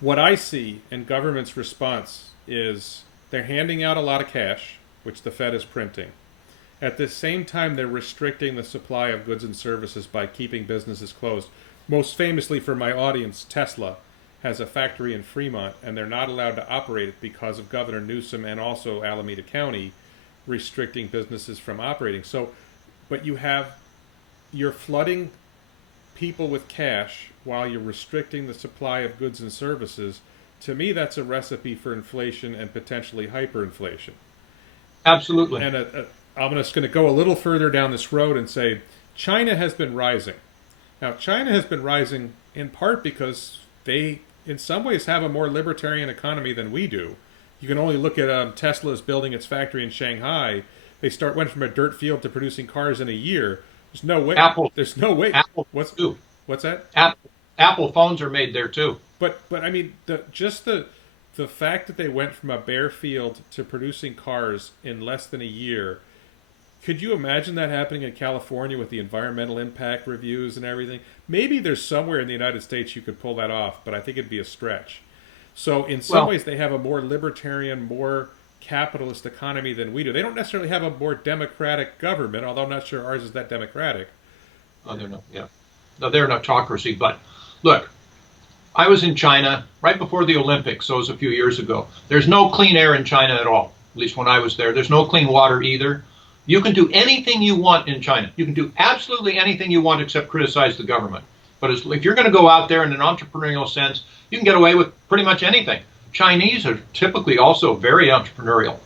what I see in government's response is they're handing out a lot of cash, which the Fed is printing. At the same time, they're restricting the supply of goods and services by keeping businesses closed. Most famously for my audience, Tesla has a factory in Fremont, and they're not allowed to operate it because of Governor Newsom and also Alameda County restricting businesses from operating. So, but you're flooding people with cash while you're restricting the supply of goods and services. To me, that's a recipe for inflation and potentially hyperinflation. Absolutely. And I'm just going to go a little further down this road and say China has been rising. Now, China has been rising in part because they, in some ways, have a more libertarian economy than we do. You can only look at Tesla's building its factory in Shanghai. They went from a dirt field to producing cars in a year. There's no way. There's no way. What's that? Apple phones are made there too. But I mean, the fact that they went from a bare field to producing cars in less than a year. Could you imagine that happening in California with the environmental impact reviews and everything? Maybe there's somewhere in the United States you could pull that off, but I think it'd be a stretch. So in some ways, they have a more libertarian, more capitalist economy than we do. They don't necessarily have a more democratic government, although I'm not sure ours is that democratic. Oh, they're not. Yeah, no, they're an autocracy. But look, I was in China right before the Olympics, so it was a few years ago. There's no clean air in China at all, at least when I was there. There's no clean water either. You can do anything you want in China. You can do absolutely anything you want except criticize the government. But if you're going to go out there in an entrepreneurial sense, you can get away with pretty much anything. Chinese are typically also very entrepreneurial.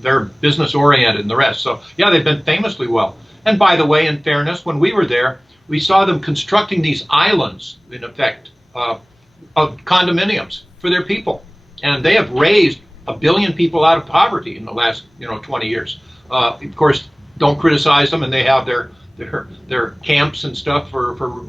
They're business oriented and the rest. So yeah, they've been famously well. And by the way, in fairness, when we were there, we saw them constructing these islands, in effect, of condominiums for their people. And they have raised 1 billion people out of poverty in the last 20 years. Of course, don't criticize them, and they have their camps and stuff for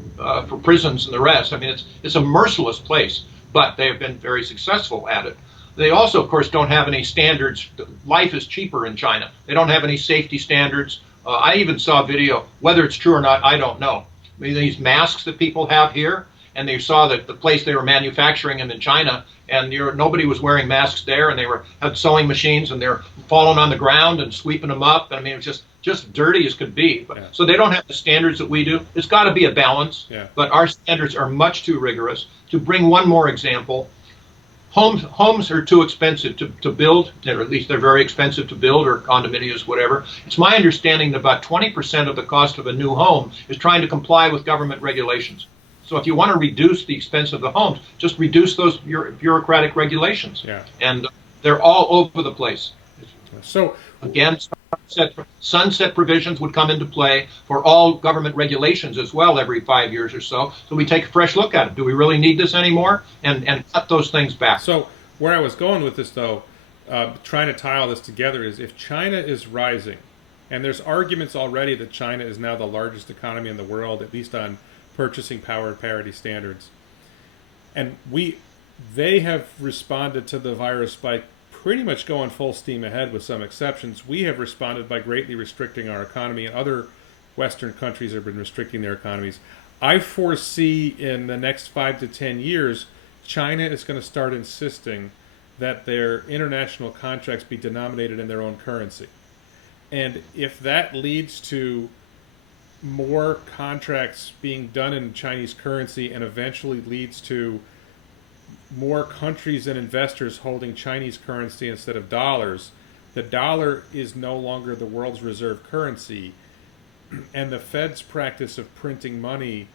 prisons and the rest. I mean, it's a merciless place, but they have been very successful at it. They also, of course, don't have any standards. Life is cheaper in China. They don't have any safety standards. I even saw a video, whether it's true or not, I don't know. I mean, these masks that people have here, and they saw that the place they were manufacturing them in China, and nobody was wearing masks there, and they had sewing machines, and they're falling on the ground and sweeping them up. I mean, it was just dirty as could be. But, so they don't have the standards that we do. It's got to be a balance. Yeah. But our standards are much too rigorous. To bring one more example, homes are too expensive to build, or at least they're very expensive to build, or condominiums, whatever. It's my understanding that about 20% of the cost of a new home is trying to comply with government regulations. So if you want to reduce the expense of the homes, just reduce those bureaucratic regulations. Yeah. And they're all over the place. So again, sunset provisions would come into play for all government regulations as well every 5 years or so. So we take a fresh look at it. Do we really need this anymore? And cut those things back. So where I was going with this, though, trying to tie all this together, is if China is rising, and there's arguments already that China is now the largest economy in the world, at least on purchasing power parity standards, and they have responded to the virus by pretty much going full steam ahead with some exceptions. We have responded by greatly restricting our economy, and other Western countries have been restricting their economies. I foresee in the next 5 to 10 years, China is going to start insisting that their international contracts be denominated in their own currency. And if that leads to more contracts being done in Chinese currency, and eventually leads to more countries and investors holding Chinese currency instead of dollars, the dollar is no longer the world's reserve currency, and the Fed's practice of printing money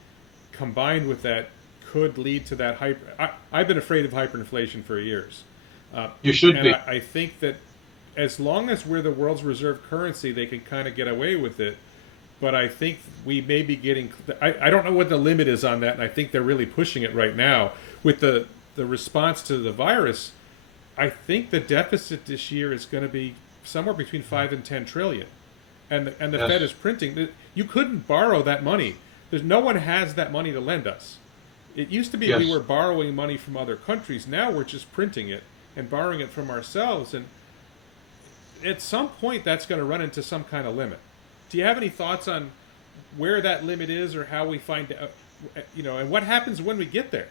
combined with that could lead to that I've been afraid of hyperinflation for years. You should be. I think that as long as we're the world's reserve currency, they can kind of get away with it. But I think we may be getting... I don't know what the limit is on that, and I think they're really pushing it right now. With the response to the virus, I think the deficit this year is going to be somewhere between 5 and 10 trillion. And the yes. Fed is printing. You couldn't borrow that money. No one has that money to lend us. It used to be yes. we were borrowing money from other countries. Now we're just printing it and borrowing it from ourselves. And at some point, that's going to run into some kind of limit. Do you have any thoughts on where that limit is, or how we find out, and what happens when we get there?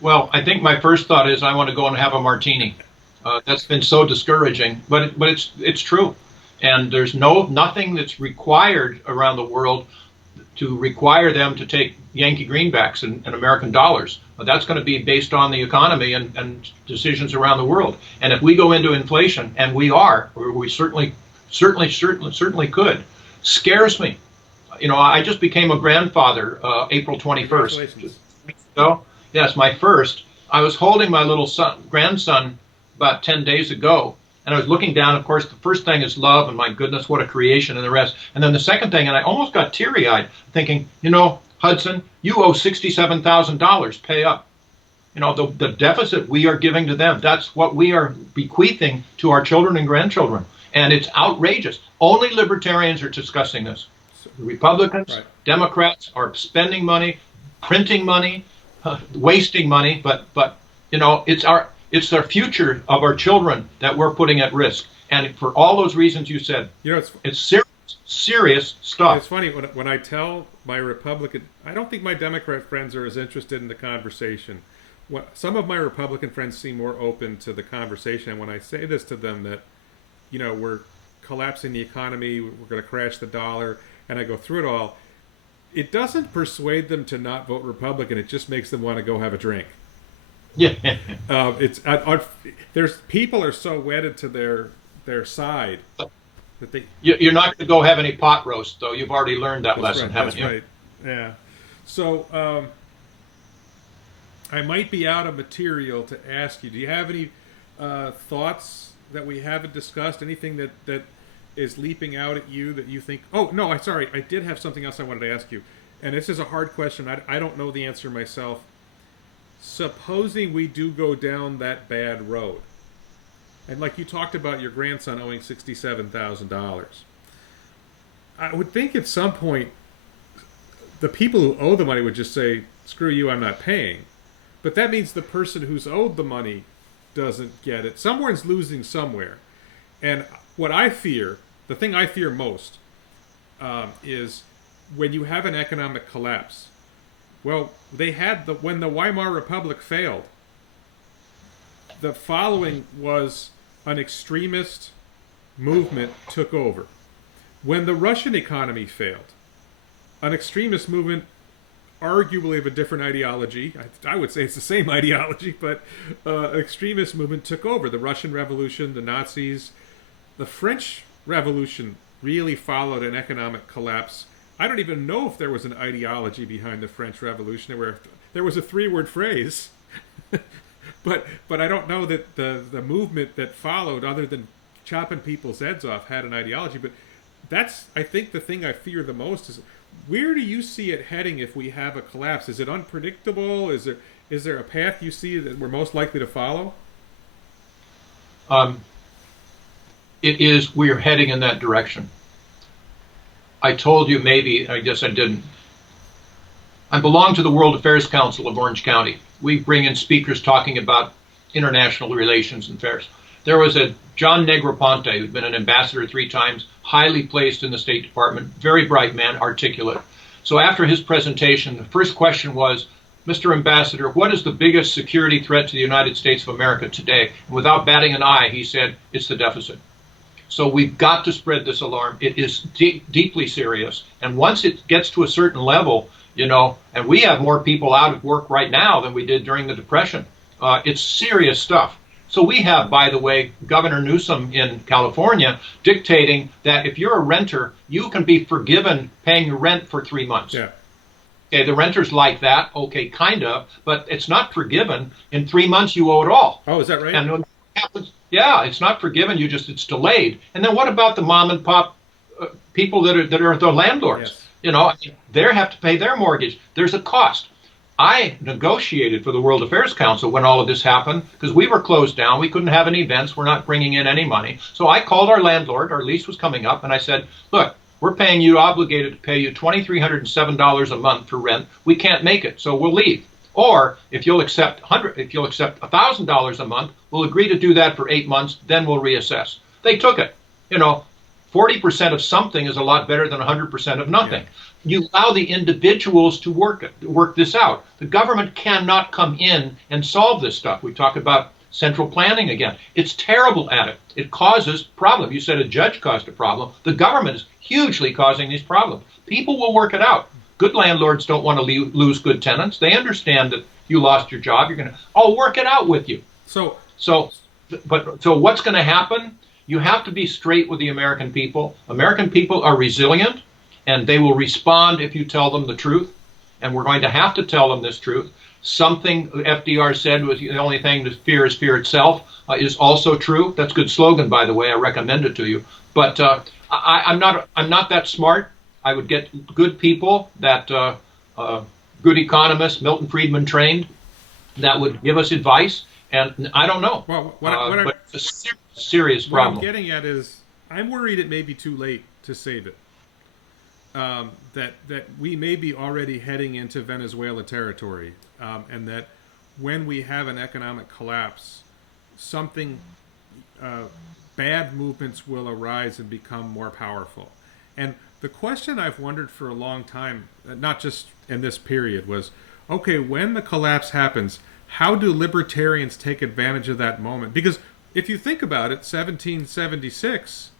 Well, I think my first thought is I want to go and have a martini. That's been so discouraging, but it's true. And there's nothing that's required around the world to require them to take Yankee greenbacks and American dollars. That's going to be based on the economy and decisions around the world. And if we go into inflation, and we are, or we certainly could, scares me. I just became a grandfather April 21st. So, yes, my first. I was holding my little grandson about 10 days ago, and I was looking down. Of course, the first thing is love, and my goodness, what a creation, and the rest. And then the second thing, and I almost got teary-eyed, thinking, Hudson, you owe $67,000. Pay up. The deficit we are giving to them, that's what we are bequeathing to our children and grandchildren. And it's outrageous. Only libertarians are discussing this. The Republicans, right. Democrats are spending money, printing money, wasting money, but it's the future of our children that we're putting at risk. And for all those reasons you said, it's serious stuff. It's funny when I tell my Republican, I don't think my Democrat friends are as interested in the conversation. Some of my Republican friends seem more open to the conversation, and when I say this to them that we're collapsing the economy, we're going to crash the dollar, and I go through it all, it doesn't persuade them to not vote Republican. It just makes them want to go have a drink. Yeah. There's people are so wedded to their side That they You're not going to go have any pot roast, though. You've already learned that lesson, haven't you? Right. Yeah. So I might be out of material to ask you. Do you have any thoughts that we haven't discussed? Anything that is leaping out at you that you think? Oh no, I'm sorry. I did have something else I wanted to ask you, and this is a hard question. I don't know the answer myself. Supposing we do go down that bad road, and like you talked about your grandson owing $67,000, I would think at some point the people who owe the money would just say, "Screw you, I'm not paying." But that means the person who's owed the money doesn't get it. Someone's losing somewhere. And what I fear, the thing I fear most, is when you have an economic collapse. Well, they had when the Weimar Republic failed, the following was an extremist movement took over. When the Russian economy failed, an extremist movement, arguably of a different ideology, I would say it's the same ideology, but extremist movement took over. The Russian Revolution, the Nazis, the French Revolution really followed an economic collapse. I don't even know if there was an ideology behind the French Revolution. There was a three-word phrase, but I don't know that the movement that followed, other than chopping people's heads off, had an ideology. But that's, I think, the thing I fear the most is, where do you see it heading if we have a collapse? Is it unpredictable? Is there a path you see that we're most likely to follow? It is, we are heading in that direction. I told you, maybe, I guess I didn't. I belong to the World Affairs Council of Orange County. We bring in speakers talking about international relations and affairs. There was a John Negroponte, who'd been an ambassador 3 times, highly placed in the State Department, very bright man, articulate. So after his presentation, the first question was, Mr. Ambassador, what is the biggest security threat to the United States of America today? And without batting an eye, he said, it's the deficit. So we've got to spread this alarm. It is deeply serious. And once it gets to a certain level, and we have more people out of work right now than we did during the Depression. It's serious stuff. So we have, by the way, Governor Newsom in California dictating that if you're a renter, you can be forgiven paying your rent for 3 months. Yeah. Okay, the renters like that, okay, kind of, but it's not forgiven. In 3 months, you owe it all. Oh, is that right? And what happens, yeah, it's not forgiven. It's delayed. And then what about the mom and pop people that are the landlords? Yes. They have to pay their mortgage. There's a cost. I negotiated for the World Affairs Council when all of this happened because we were closed down. We couldn't have any events. We're not bringing in any money. So I called our landlord. Our lease was coming up, and I said, look, we're paying you, obligated to pay you $2,307 a month for rent. We can't make it, so we'll leave. Or if you'll accept $1,000 a month, we'll agree to do that for 8 months. Then we'll reassess. They took it. 40% of something is a lot better than 100% of nothing. Yeah. You allow the individuals to work this out. The government cannot come in and solve this stuff. We talk about central planning again. It's terrible at it. It causes problems. You said a judge caused a problem. The government is hugely causing these problems. People will work it out. Good landlords don't want to lose good tenants. They understand that you lost your job. I'll work it out with you. So what's going to happen? You have to be straight with the American people. American people are resilient, and they will respond if you tell them the truth. And we're going to have to tell them this truth. Something FDR said was the only thing to fear is fear itself is also true. That's a good slogan, by the way. I recommend it to you. But I'm not that smart. I would get good people, good economists, Milton Friedman trained, that would give us advice. And I don't know. Well, but it's a serious problem. What I'm getting at is, I'm worried it may be too late to save it. That we may be already heading into Venezuela territory, and that when we have an economic collapse, bad movements will arise and become more powerful. And the question I've wondered for a long time, not just in this period, was, okay, when the collapse happens, how do libertarians take advantage of that moment? Because if you think about it, 1776,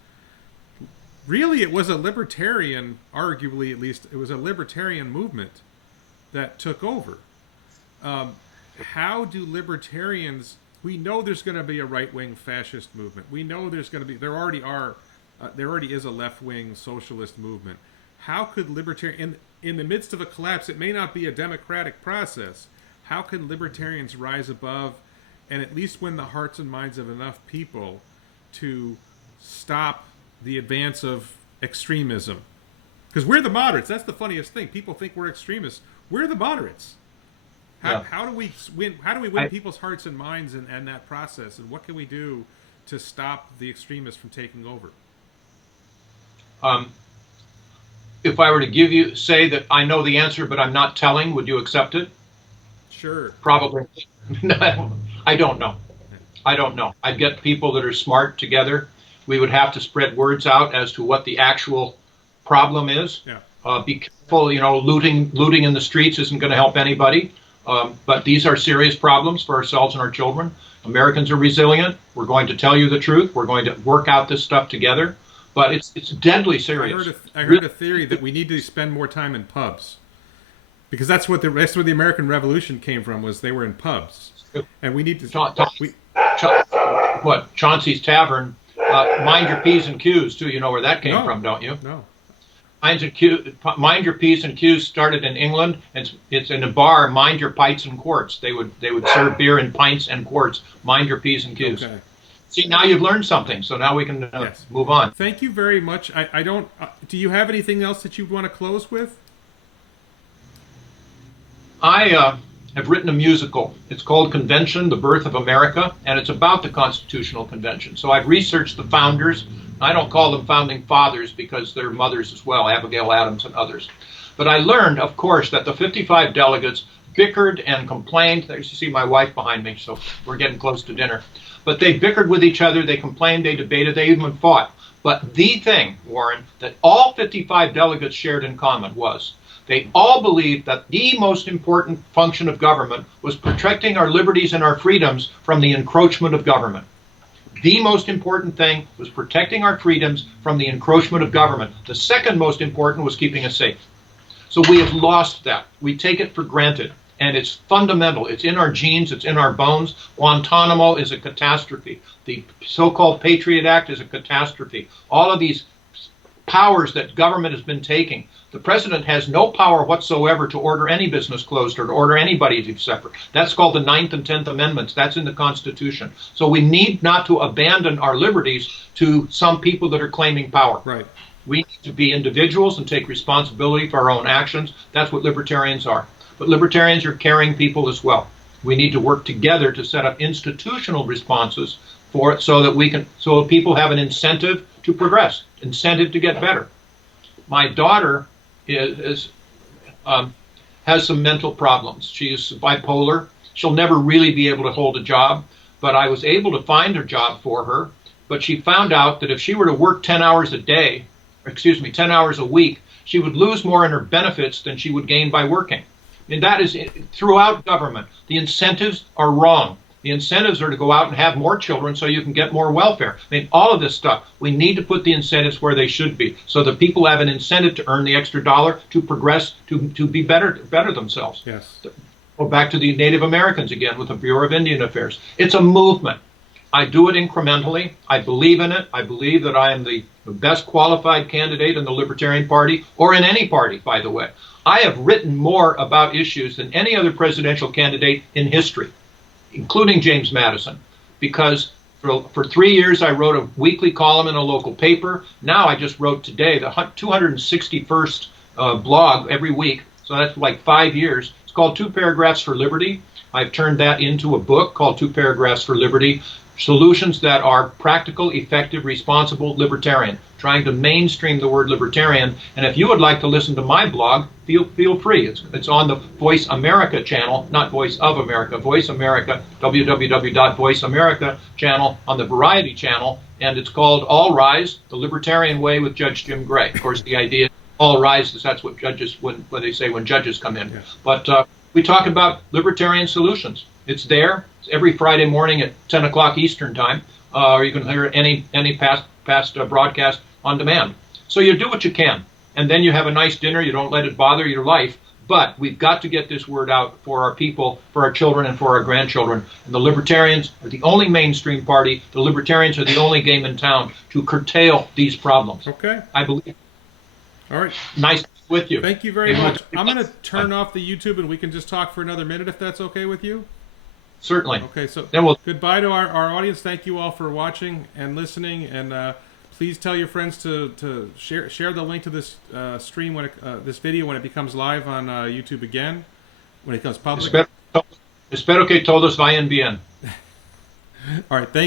really it was a libertarian, arguably at least, it was a libertarian movement that took over. How do libertarians, we know there's going to be a right-wing fascist movement. We know there already are there already is a left-wing socialist movement. How could libertarian, in the midst of a collapse, it may not be a democratic process. How can libertarians rise above and at least win the hearts and minds of enough people to stop the advance of extremism? Because we're the moderates. That's the funniest thing. People think we're extremists. We're the moderates. How do we win? How do we win people's hearts and minds and that process? And what can we do to stop the extremists from taking over? If I were to say that I know the answer, but I'm not telling, would you accept it? Sure. Probably. I don't know. I don't know. I'd get people that are smart together. We would have to spread words out as to what the actual problem is. Yeah. Be careful, looting in the streets isn't going to help anybody. But these are serious problems for ourselves and our children. Americans are resilient. We're going to tell you the truth. We're going to work out this stuff together. But it's deadly serious. I heard a theory that we need to spend more time in pubs, because that's where the American Revolution came from. Was they were in pubs, and we need to. Chauncey's Tavern. Mind your P's and Q's too. You know where that came from, don't you? No. Mind your P's and Q's started in England. It's in a bar. Mind your pints and quarts. They would serve beer in pints and quarts. Mind your P's and Q's. Okay. See, now you've learned something, so now we can move on. Thank you very much. I don't. Do you have anything else that you'd want to close with? I have written a musical. It's called Convention: The Birth of America, and it's about the Constitutional Convention. So I've researched the founders. I don't call them founding fathers because they're mothers as well, Abigail Adams and others. But I learned, of course, that the 55 delegates bickered and complained. There's you see my wife behind me, so we're getting close to dinner. But they bickered with each other, they complained, they debated, they even fought. But the thing, Warren, that all 55 delegates shared in common was they all believed that the most important function of government was protecting our liberties and our freedoms from the encroachment of government. The most important thing was protecting our freedoms from the encroachment of government. The second most important was keeping us safe. So we have lost that. We take it for granted. And it's fundamental. It's in our genes. It's in our bones. Guantanamo is a catastrophe. The so-called Patriot Act is a catastrophe. All of these powers that government has been taking. The president has no power whatsoever to order any business closed or to order anybody to be separate. That's called the 9th and 10th Amendments. That's in the Constitution. So we need not to abandon our liberties to some people that are claiming power. Right. We need to be individuals and take responsibility for our own actions. That's what libertarians are. But libertarians are caring people as well. We need to work together to set up institutional responses for it so that people have an incentive to progress, incentive to get better. My daughter has some mental problems. She's bipolar. She'll never really be able to hold a job, but I was able to find a job for her. But she found out that if she were to work 10 hours a week, she would lose more in her benefits than she would gain by working. And that is throughout government. The incentives are wrong. The incentives are to go out and have more children so you can get more welfare. I mean, all of this stuff, we need to put the incentives where they should be so that people have an incentive to earn the extra dollar, to progress, to be better themselves. Yes. Go back to the Native Americans again with the Bureau of Indian Affairs. It's a movement. I do it incrementally. I believe in it. I believe that I am the best qualified candidate in the Libertarian Party, or in any party, by the way. I have written more about issues than any other presidential candidate in history, including James Madison, because for 3 years I wrote a weekly column in a local paper. Now I just wrote today the 261st blog every week, so that's like 5 years. It's called 2 Paragraphs for Liberty. I've turned that into a book called 2 Paragraphs for Liberty, Solutions that are practical, effective, responsible, libertarian, trying to mainstream the word libertarian. And if you would like to listen to my blog, feel free. It's on the Voice America channel, not Voice of America, Voice America, www.voiceamerica channel on the Variety channel. And it's called All Rise, the Libertarian Way with Judge Jim Gray. Of course, the idea, all rise, is that's what judges, when they say when judges come in. Yes. But we talk about libertarian solutions. It's there. It's every Friday morning at 10 o'clock Eastern time, or you can hear any past broadcast on demand. So you do what you can, and then you have a nice dinner. You don't let it bother your life, But we've got to get this word out for our people, for our children, and for our grandchildren. And the Libertarians are the only mainstream party. The Libertarians are the only game in town to curtail these problems. Okay. I believe. All right. Nice to be with you. Thank you very much. I'm going to turn off the YouTube and we can just talk for another minute if that's okay with you. Certainly. Okay, so then we'll goodbye to our audience. Thank you all for watching and listening, and please tell your friends to share the link to this stream when this video when it becomes live on YouTube again, when it becomes public. Espero que todos vayan bien. All right, thank you.